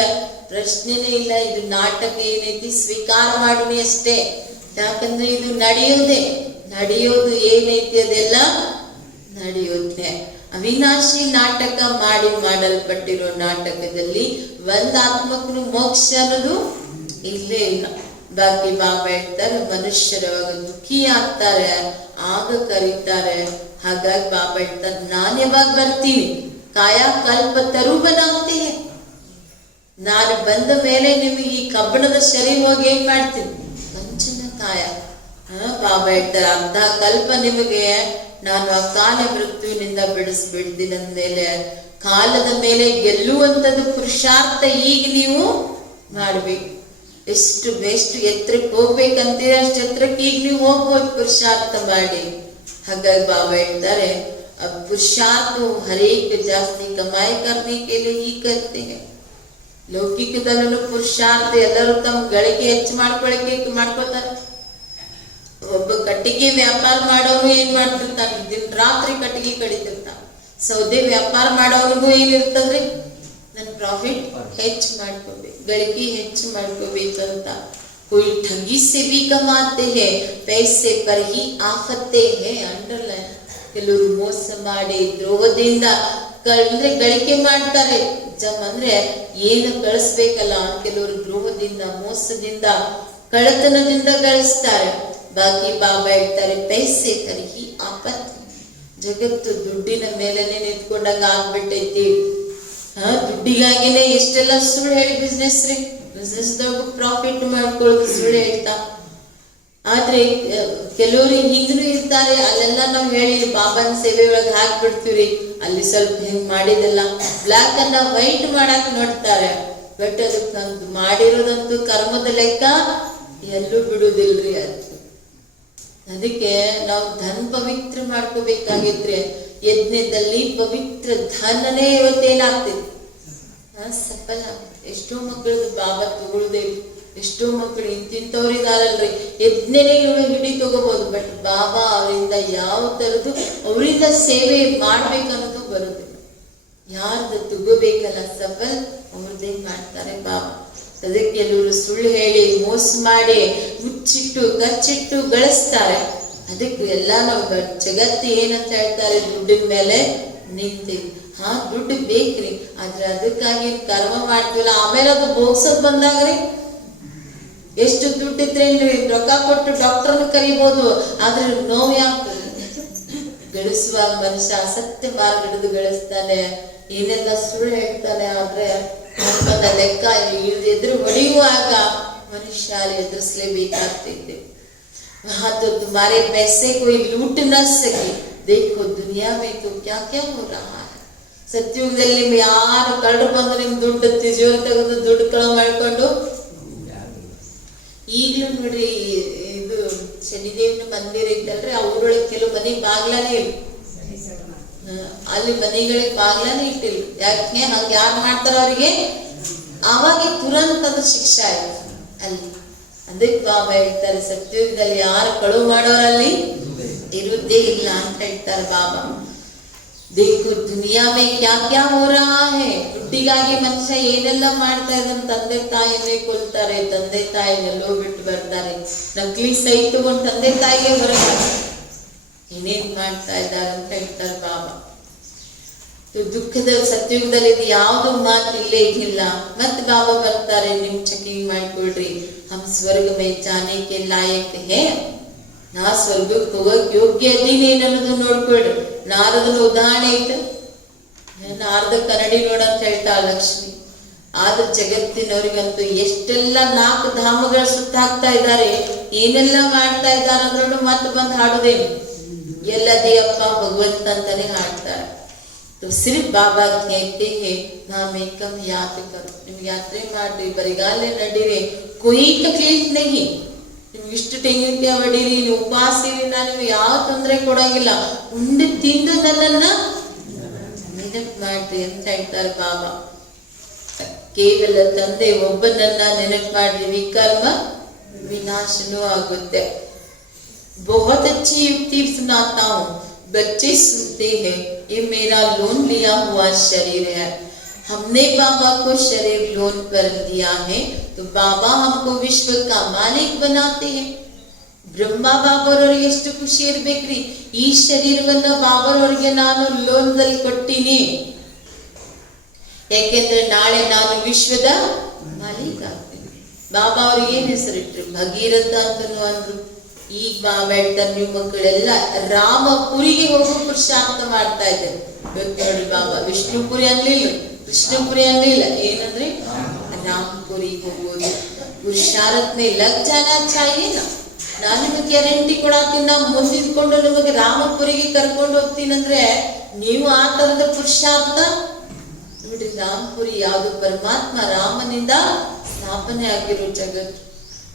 ಪ್ರಶ್ನೆನೇ ಇಲ್ಲ. ಇದು ನಾಟಕ ಏನೈತಿ ಸ್ವೀಕಾರ ಮಾಡುನಿ ಅಷ್ಟೇ. ಯಾಕಂದ್ರೆ ಇದು ನಡೆಯೋದು ಏನೈತಿ ಅದೆಲ್ಲ ನಡೆಯುತ್ತೆ. ಅವಿನಾಶಿ ನಾಟಕ ಮಾಡಲ್ಪಟ್ಟಿರೋ ನಾಟಕದಲ್ಲಿ ಒಂದ್ ಆತ್ಮಕ್ಕೂ ಮೋಕ್ಷ ಅನ್ನೋದು ಇಲ್ಲೇ ಇಲ್ಲ. ಬಾಕಿ ಬಾಬಾ ಹೇಳ್ತಾರೆ ಮನುಷ್ಯರವಾಗ ದುಃಖಿ ಆಗ್ತಾರೆ, ಆಗ ಕರೀತಾರೆ. ಹಾಗಾಗಿ ಬಾಬಾ ಹೇಳ್ತಾರೆ ನಾನು ಯಾವಾಗ ಬರ್ತೀನಿ, ಕಾಯ ಕಲ್ಪ ತರು ಬನಾಗ್ತೀನಿ. ನಾನು ಬಂದ ಮೇಲೆ ನಿಮಗೆ ಈ ಕಬ್ಬಣದ ಶರೀರ ಹೋಗಿ ಏನ್ ಮಾಡ್ತೀನಿ, ಪಂಚನ ಕಾಯ. ಬಾಬಾ ಹೇಳ್ತಾರೆ ಅರ್ಧ ಕಲ್ಪ ನಿಮಗೆ ನಾನು ಆ ಕಾಲ ಮೃತ್ಯುವಿನಿಂದ ಬಿಡಿಸ್ಬಿಡ್ತೀನಿ ಅಂದ್ಮೇಲೆ ಕಾಲದ ಮೇಲೆ ಗೆಲ್ಲುವಂಥದ್ದು ಪುರುಷಾರ್ಥ ಈಗ ನೀವು ಮಾಡ್ಬೇಕು. ಎಷ್ಟು ಎತ್ತರಕ್ಕೆ ಹೋಗ್ಬೇಕಂತೀರ ಅಷ್ಟು ಎತ್ತರಕ್ಕೆ ಈಗ ನೀವು ಹೋಗ್ಬೋದು ಪುರುಷಾರ್ಥ ಮಾಡಿ. ಹಾಗಾಗಿ ಬಾಬಾ ಹೇಳ್ತಾರೆ अब पुरुषार्थ हर एक जास्ती कमाई करने के लिए ही करते हैं. ಲೌಕಿಕದಲ್ಲೂ ಪುರುಷಾರ್ಥ ಎಲ್ಲರೂ ತಮ್ಮ ಗಳಿಕೆ ಹೆಚ್ಚು ಮಾಡ್ಕೊಳ್ತಾರೆ. ಒಬ್ಬ ಕಟ್ಟಿಗೆ ವ್ಯಾಪಾರ ಮಾಡೋರು ಏನ್ ಮಾಡ್ತಿರ್ತಾನೆ, ದಿನ ರಾತ್ರಿ ಕಟ್ಟಿಗೆ ಕಡಿತಿರ್ತಾನೆ. ಸೌದೆ ವ್ಯಾಪಾರ ಮಾಡೋರ್ಗೂ ಏನಿರ್ತದ್ರಿ, ನನ್ ಪ್ರಾಫಿಟ್ ಹೆಚ್ಚು ಮಾಡ್ಕೋಬೇಕು, ಗಳಿಕೆ ಹೆಚ್ಚು ಮಾಡ್ಕೋಬೇಕಂತ. कोई ठगी से भी कमाते हैं, पैसे पर ही आफते हैं. ಅಂಡರ್ಲೈನ್. ಕೆಲವರು ಮೋಸ ಮಾಡಿ ದ್ರೋಹದಿಂದ ಅಂದ್ರೆ ಗಳಿಕೆ ಮಾಡ್ತಾರೆ. ಅಂದ್ರೆ ಏನು ಗಳಿಸ್ಬೇಕಲ್ಲ, ಕೆಲವರು ದ್ರೋಹದಿಂದ, ಮೋಸದಿಂದ, ಕಳ್ಳತನದಿಂದ ಗಳಿಸ್ತಾರೆ. ಬಾಕಿ ಬಾಬಾ ಹೇಳ್ತಾರೆ ಪೈಸೆ ಕರಿಹಿ ಆಪತ್ತು. ಜಗತ್ತು ದುಡ್ಡಿನ ಮೇಲೆನೆ ನಿಂತ್ಕೊಂಡಾಗ ಆಗ್ಬಿಟ್ಟೈತಿ. ದುಡ್ಡಿಗಾಗಿನೇ ಎಷ್ಟೆಲ್ಲ ಸುಳ್ಳು ಹೇಳಿ ಬಿಸ್ನೆಸ್ ರೀ, ಬಿಸ್ನೆಸ್ದಾಗ ಪ್ರಾಫಿಟ್ ಮಾಡ್ಕೊಳ್ಳೋದು ಸುಳ್ಳು ಹೇಳ್ತಾ. ಆದ್ರೆ ಕೆಲವ್ರಿಗೆ ಹಿಂಗನು ಇರ್ತಾರೆ, ಅಲ್ಲೆಲ್ಲ ನಾವು ಹೇಳಿ ಬಾಬಾನ ಸೇವೆ ಒಳಗೆ ಹಾಕ್ಬಿಡ್ತೀವ್ರಿ, ಅಲ್ಲಿ ಸ್ವಲ್ಪ ಹಿಂಗ್ ಮಾಡಿದೆಲ್ಲ ಬ್ಲಾಕ್ ಅನ್ನ ವೈಟ್ ಮಾಡಕ್ ನೋಡ್ತಾರೆ. ಬಟ್ ಅದಕ್ಕೆ ಮಾಡಿರೋದಂತೂ ಕರ್ಮದ ಲೆಕ್ಕ ಎಲ್ಲೂ ಬಿಡುದಿಲ್ರಿ. ಅದಕ್ಕೆ ನಾವು ಧನ್ ಪವಿತ್ರ ಮಾಡ್ಕೋಬೇಕಾಗಿದ್ರೆ ಯಜ್ಞದಲ್ಲಿ ಪವಿತ್ರ ಧನನೇ ಇವತ್ತೇನಾಗ್ತದೆ ಸಫಲ. ಎಷ್ಟೋ ಮಕ್ಕಳದು ಬಾಬಾ ತಗೊಳ್ದೇವಿ, ಎಷ್ಟೋ ಮಕ್ಕಳು ಇಂತಿಂತವ್ರಿದಾರಲ್ರಿ ಯಜ್ಞನೇ ಹಿಡಿ ತಗೋಬಹುದು, ಬಟ್ ಬಾಬಾ ಅವರಿಂದ ಯಾವ ತರದ್ದು ಅವರಿಂದ ಸೇವೆ ಮಾಡ್ಬೇಕನ್ನೋದು ಬರುದಿಲ್ಲ. ಯಾರ್ದು ತಗೋಬೇಕಲ್ಲ ಸಫಲ್ ಅವ್ರದ್ದೇ ಮಾಡ್ತಾರೆ ಬಾಬಾ. ಅದಕ್ಕೆ ಕೆಲವರು ಸುಳ್ಳು ಹೇಳಿ ಮೋಸ ಮಾಡಿ ಮುಚ್ಚಿಟ್ಟು ಖರ್ಚಿಟ್ಟು ಗಳಿಸ್ತಾರೆ. ಅದಕ್ಕೆ ಎಲ್ಲ ನಾವು ಜಗತ್ತು ಏನಂತ ಹೇಳ್ತಾರೆ, ದುಡ್ಡಿನ ಮೇಲೆ ನಿಂತೀವಿ. ದುಡ್ಡು ಬೇಕ್ರಿ, ಆದ್ರೆ ಅದಕ್ಕಾಗಿ ಕರ್ಮ ಮಾಡ್ತೀವಲ್ಲ, ಆಮೇಲೆ ಅದು ಭೋಗ್ಸೋದ್ ಬಂದಾಗ್ರಿ ಎಷ್ಟು ದುಡ್ಡು ಇದ್ರೇನ್ರಿ, ರೊಕ್ಕ ಕೊಟ್ಟು ಡಾಕ್ಟರ್ನ ಕರಿಬಹುದು, ಆದ್ರೆ ನೋವು ಯಾಕೆ ಗಳಿಸುವಾಗ ಮನುಷ್ಯ ಅಸತ್ಯ ಮಾರ್ಗ ಹಿಡಿದು ಗಳಿಸ್ತಾನೆ, ಏನೆಲ್ಲ ಸುಳ್ಳು ಹೇಳ್ತಾನೆ. ಆದ್ರೆ ಧರ್ಮದ ಲೆಕ್ಕ ಎದುರು ಹೊಡೆಯುವಾಗ ಮನುಷ್ಯ ಎದುರಿಸಲೇಬೇಕಾಗ್ತೈತೆ. तो तुम्हारे पैसे कोई लूट न सके, देखो दुनिया में तो क्या क्या हो रहा है. ಸತ್ಯುಗದಲ್ಲಿ ಯಾರು ಕಳ್ಳರು ಬಂದು ನಿಮ್ ದುಡ್ಡು ತಿಜೋರಿ ತೆಗೆದು ದುಡ್ಡು ಕಳ ಮಾಡ್ಕೊಂಡು, ಈಗ್ಲೂ ನೋಡ್ರಿ ಇದು ಶನಿದೇವನ ಮಂದಿರ ಐತಲ್ರಿ, ಅವ್ರೊಳಗೆ ಕೆಲವು ಮನೆ ಬಾಗ್ಲಾನೇ ಇಲ್ಲ, ಅಲ್ಲಿ ಮನೆಗಳಿಗೆ ಬಾಗ್ಲಾನೇ ಇಟ್ಟಿಲ್ಲ. ಯಾಕೆ ಹಂಗ ಯಾರು ಮಾಡ್ತಾರ ಅವ್ರಿಗೆ ಅವಾಗ ತುರಂತ ಅದ್ರ ಶಿಕ್ಷೆ ಆಯ್ತು ಅಲ್ಲಿ. ಅದಕ್ಕೆ ಬಾಬಾ ಹೇಳ್ತಾರೆ ಸತ್ಯುಗದಲ್ಲಿ ಯಾರು ಕಳುವು ಮಾಡೋರಲ್ಲಿ ಇರುವುದೇ ಇಲ್ಲ ಅಂತ ಹೇಳ್ತಾರೆ ಬಾಬಾ. ದೇಖೋ ದುನಿಯಾ ಮೇ ಕ್ಯಾ ಕ್ಯಾ ಹೋ ರಹಾ ಹೈ. ದುಡ್ಡಿಗಾಗಿ ಮನುಷ್ಯ ಏನೆಲ್ಲ ಮಾಡ್ತಾ ಇದ್ದಾನೆ, ತಂದೆ ತಾಯಿನೇ ಕೊಲ್ತಾರೆ, ತಂದೆ ತಾಯಿನೆಲ್ಲೋ ಬಿಟ್ಟು ಬರ್ತಾರೆ, ನಕಲಿ ಸೈ ತಗೊಂಡು ತಂದೆ ತಾಯಿಗೆ ಹೊರಗೆ ಏನೇನ್ ಮಾಡ್ತಾ ಇದ್ದಾರೆ ಅಂತ ಹೇಳ್ತಾರೆ ಬಾಬಾ. ದುಃಖದ ಸತ್ಯುಗದಲ್ಲಿ ಇದು ಯಾವ್ದು ಮಾತು ಇಲ್ಲೇ ಇಲ್ಲ. ಮತ್ ಬಾಬಾ ಬರ್ತಾರೆ, ನಿಮ್ ಚೆಕಿಂಗ್ ಮಾಡ್ಕೊಳ್ರಿ, ಹಮ್ ಸ್ವರ್ಗ ಮೇ ಜಾನೆ ಕೆ ಲಾಯಕ್ ಹೇ, ನಾ ಸ್ವರ್ಗಕ್ಕೆ ಹೋಗಕ್ ಯೋಗ್ಯ ಅದೀನಿ ಅನ್ನೋದು ನೋಡ್ಕೊಳ್ರಿ. ನಾರದನ ಉದಾಹರಣೆ ಐತೆ, ನಾರದ ಕನ್ನಡಿ ನೋಡಂತ ಹೇಳ್ತಾ ಲಕ್ಷ್ಮಿ. ಆದ್ರೆ ಜಗತ್ತಿನವ್ರಿಗಂತೂ ಎಷ್ಟೆಲ್ಲ 4 ಧಾಮಗಳ ಸುತ್ತಾಕ್ತಾ ಇದ್ದಾರೆ, ಏನೆಲ್ಲ ಮಾಡ್ತಾ ಇದ್ದಾರೆ ಅಂದ್ರೂ ಮತ್ತೆ ಬಂದು ಹಾಡುದೇನು, ಎಲ್ಲದೇ ಅಪ್ಪ ಭಗವಂತ ಅಂತಾನೆ ಹಾಡ್ತಾರೆ. तो सिर्फ बाबा कहते हैं नाम एकम याद करो. ನಿಮ್ಗೆ ಯಾತ್ರೆ ಮಾಡ್ರಿ, ಬರಿಗಾಲೆ ನಡೀರಿ, कोई तकलीफ नहीं. ನಿಮ್ಗೆ ಇಷ್ಟು ತೆಂಗಿನಕಾಯಿ ಹೊಡೀರಿ, ನೀವು ಉಪವಾಸ ಇರಿ, ನಾನು ನಿಮ್ಗೆ ಯಾವ ತೊಂದರೆ ಕೊಡಂಗಿಲ್ಲ, ಉಂಡು ತಿಂದು ನನ್ನನ್ನ ನೆನಪು ಮಾಡ್ರಿ ಅಂತ ಹೇಳ್ತಾರೆ ಬಾಬಾ. ಕೇವಲ ತಂದೆ ಒಬ್ಬನನ್ನ ನೆನಪು ಮಾಡ್ರಿ, ವಿಕರ್ಮ ವಿನಾಶನೂ ಆಗುತ್ತೆ. बहुत अच्छी युक्ति सुनाता हूँ, बच्चे सुनते हैं, ये मेरा लोन लिया हुआ शरीर है, हमने बाबा को शरीर लोन पर दिया है, तो बाबा हमको विश्व का मालिक बनाते हैं. ಬ್ರಹ್ಮ ಬಾಬರವರಿಗೆ ಎಷ್ಟು ಖುಷಿ ಇರ್ಬೇಕ್ರಿ, ಈ ಶರೀರವನ್ನ ಬಾಬರವರಿಗೆ ನಾನು ಲೋನ್ದಲ್ಲಿ ಕೊಟ್ಟಿನಿ, ಯಾಕೆಂದ್ರೆ ನಾಳೆ ನಾನು ವಿಶ್ವದ ಮಾಲೀಕ ಆಗ್ತೀನಿ. ಬಾಬಾ ಅವ್ರಿಗೆ ಏನ್ ಹೆಸರಿಟ್ರು, ಭಗೀರಥ ಅಂತನೂ ಅಂದ್ರು. ಈಗ ಬಾಬಾ ಹೇಳ್ತಾರೆ, ನೀವು ಮಕ್ಕಳೆಲ್ಲ ರಾಮಪುರಿಗೆ ಹೋಗೋ ಪುರುಷಾರ್ಥ ಮಾಡ್ತಾ ಇದ್ದಾರೆ. ನೋಡಿ ಬಾಬಾ ವಿಷ್ಣುಪುರಿ ಅನ್ಲಿಲ್ಲ, ಕೃಷ್ಣಪುರಿ ಅನ್ಲಿಲ್ಲ, ಏನಂದ್ರೆ ರಾಮಪುರಿ ಹೋಗೋದು. ಪುರುಷಾರ್ಥನೇ ಲಗ್ ಜಾನಾ ಚಾಹಿಯೇ ನಾ. ನಾನು ನಿಮಗೆ ಗ್ಯಾರಂಟಿ ಕೊಡತ್ತೀನಿ, ನಾವು ಮುಂದಿದ್ಕೊಂಡು ನಿಮಗೆ ರಾಮಪುರಿಗೆ ಕರ್ಕೊಂಡು ಹೋಗ್ತೀನಂದ್ರೆ ನೀವು ಆ ತರದ ಪುರುಷಾರ್ಥ ನೋಡಿ. ರಾಮಪುರಿ ಯಾವುದು, ಪರಮಾತ್ಮ ರಾಮನಿಂದ ಸ್ಥಾಪನೆ ಆಗಿರೋ ಜಗತ್ತು.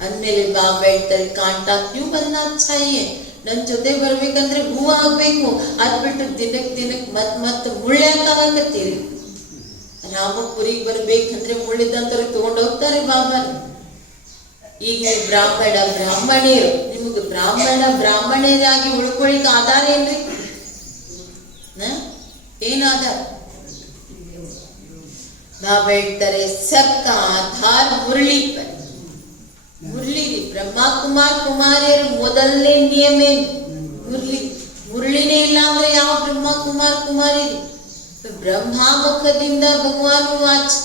ಅಂದ್ಮೇಲೆ ಬಾಬಾ ಹೇಳ್ತಾರೆ, ಕಾಂಟ ಕ್ಯೂ ಬಂದಾ ಚಾಹಿಯೇ, ನನ್ ಜೊತೆ ಬರ್ಬೇಕಂದ್ರೆ ಹೂ ಆಗ್ಬೇಕು, ಅದ್ ಬಿಟ್ಟು ದಿನಕ್ ಮತ್ ಮುಳ್ಳ್ಯಾಕಾಗತ್ತೀರಿ ರಾಮಪುರಿಗೆ ಬರ್ಬೇಕಂದ್ರೆ ಮುಳ್ಳಿದ್ದಂತವ್ರಿಗೆ ತಗೊಂಡು ಹೋಗ್ತಾರೆ ಬಾಬಾ. ಈಗ ನೀವು ಬ್ರಾಹ್ಮಣಿಯರು, ನಿಮ್ಗೆ ಬ್ರಾಹ್ಮಣರಾಗಿ ಉಳ್ಕೊಳಿಕ್ ಆಧಾರ ಏನ್ರಿ? ಏನ್ ಆಧಾರ? ಬಾಬಾ ಹೇಳ್ತಾರೆ ಸಬ್ಕ ಆಧಾರ ಮುರಳಿ ಪರ್. ಮುರಳಿ ರೀ, ಬ್ರಹ್ಮ ಕುಮಾರಿಯರು ಮೊದಲನೇ ನಿಯಮ ಏನು? ಮುರಳಿನೇ ಇಲ್ಲ ಅಂದ್ರೆ ಯಾವ ಬ್ರಹ್ಮ ಕುಮಾರಿ ರೀ? ಬ್ರಹ್ಮಾಮುಖದಿಂದ ಭಗವಾನ್ ವಾಚ್,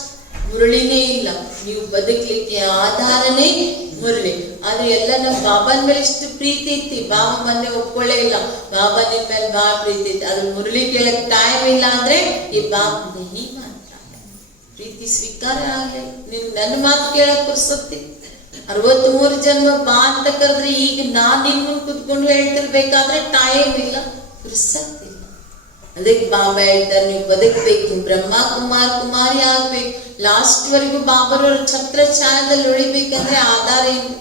ಮುರಳಿನೇ ಇಲ್ಲ. ನೀವು ಬದುಕಲಿಕ್ಕೆ ಆಧಾರನೇ ಮುರಳಿ. ಆದ್ರೆ ಎಲ್ಲ ನಮ್ ಬಾಬಾನ ಮೇಲೆ ಇಷ್ಟು ಪ್ರೀತಿ ಐತಿ, ಬಾಬಾ ಮೊನ್ನೆ ಒಪ್ಕೊಳ್ಳೇ ಇಲ್ಲ, ಬಾಬಾ ನಿಮ್ ಮೇಲೆ ಬಹಳ ಪ್ರೀತಿ ಐತಿ, ಅದ್ರ ಮುರಳಿ ಕೇಳಕ್ ಟೈಮ್ ಇಲ್ಲ ಅಂದ್ರೆ ಈ ಬಾಬಾ ನಹಿ ಮಾತ್ರ ಪ್ರೀತಿ ಸ್ವೀಕಾರ ಆಗಲಿಲ್ಲ. ನಿಮ್ ನನ್ನ ಮಾತು ಕೇಳಕ್ ಪುರ್ಸೊತ್ತಿ 63 ಜನ್ಮ ಬಾ ಅಂತ ಕರೆದ್ರೆ ಈಗ ನಾನ್ ನಿನ್ ಮುಂದ್ ಕುತ್ಕೊಂಡು ಹೇಳ್ತಿರ್ಬೇಕಾದ್ರೆ ಟೈಮ್ ಇಲ್ಲ, ಪುರ್ಸತ್ತಿಲ್ಲ. ಅದಕ್ಕೆ ಬಾಬಾ ಹೇಳ್ತಾರೆ ನೀವು ಬದುಕ್ಬೇಕು, ಬ್ರಹ್ಮ ಕುಮಾರಿ ಆಗ್ಬೇಕು, ಲಾಸ್ಟ್ ವರೆಗೂ ಬಾಬರವ್ರ ಛತ್ರ ಛಾಯದಲ್ಲಿ ಉಳಿಬೇಕಂದ್ರೆ ಆಧಾರ ಏನು?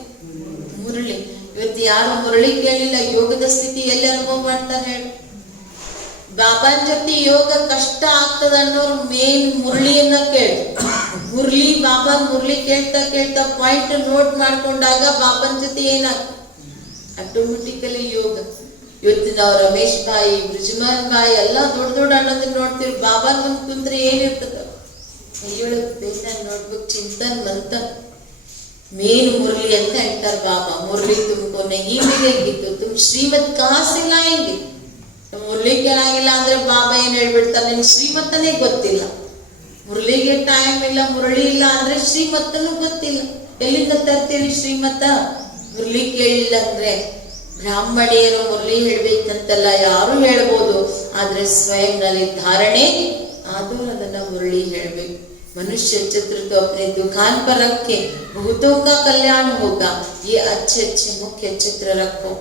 ಮುರಳಿ. ಇವತ್ತು ಯಾರು ಮುರಳಿ ಕೇಳಿಲ್ಲ, ಯೋಗದ ಸ್ಥಿತಿ ಎಲ್ಲಿ ಅನುಭವ ಮಾಡ್ತಾರೆ ಹೇಳಿ? ಬಾಬಾನ ಜೊತೆ ಯೋಗ ಕಷ್ಟ ಆಗ್ತದ ಅನ್ನೋರು ಮೇನ್ ಮುರಳಿಯನ್ನ ಕೇಳಿ. ಬಾಬಾನ್ ಮುರಳಿ ಕೇಳ್ತಾ ಪಾಯಿಂಟ್ ನೋಟ್ ಮಾಡ್ಕೊಂಡಾಗ ಬಾಬಾನ ಜೊತೆ ಏನಾಗ್ತದೆ? ಆಟೋಮೆಟಿಕಲಿ ಯೋಗ. ಇವತ್ತು ನಾವು ರಮೇಶ್ ಬಾಯಿ, ಬ್ರಿಜ್ಮಾನ್ ಬಾಯಿ ಎಲ್ಲ ದೊಡ್ಡ ಅಣ್ಣದನ್ನ ನೋಡ್ತೀವಿ, ಬಾಬಾನ್ ಮುಂದ್ ಕುಂತ್ರೆ ಏನಿರ್ತದ? ಕೈಯೊಳಗ್ ಬೇನ ನೋಡ್ಬೇಕು, ಚಿಂತನ್ ಮಂತನ್. ಮೇನ್ ಮುರಳಿ ಅಂತ ಹೇಳ್ತಾರೆ ಬಾಬಾ. ಮುರಳಿ ತುಮಕೋ ನಹಿ ಮಿಲೇಗಿತ್ತು, ತುಮ್ ಶ್ರೀಮತ್ ಕಹಾಸಿಲ್ಲ ಹೆಂಗೆ? ಮುರಳಿ ಕೇಳಂಗಿಲ್ಲ ಅಂದ್ರೆ ಬಾಬಾ ಏನ್ ಹೇಳ್ಬಿಡ್ತಾರೆ, ನಿನ್ ಶ್ರೀಮತ್ತನೇ ಗೊತ್ತಿಲ್ಲ. ಮುರಳಿಗೆ ಟೈಮ್ ಇಲ್ಲ, ಮುರಳಿ ಇಲ್ಲ ಅಂದ್ರೆ ಶ್ರೀಮತ್ತನೂ ಗೊತ್ತಿಲ್ಲ. ಎಲ್ಲಿಂದ ತರ್ತೀರಿ ಶ್ರೀಮತ? ಮುರಳಿ ಕೇಳಿಲ್ಲ ಅಂದ್ರೆ. ಬ್ರಾಹ್ಮಣಿಯರು ಮುರಳಿ ಹೇಳ್ಬೇಕಂತಲ್ಲ, ಯಾರು ಹೇಳ್ಬೋದು, ಆದ್ರೆ ಸ್ವಯಂ ನಲ್ಲಿ ಧಾರಣೆ ಆದ್ರೂ ಅದನ್ನ ಮುರಳಿ ಹೇಳ್ಬೇಕು. मनुष्य चित्र तो अपने दुकान पर रखे, बहुतों का कल्याण होगा. ये अच्छे अच्छे मुख्य चित्र रखो.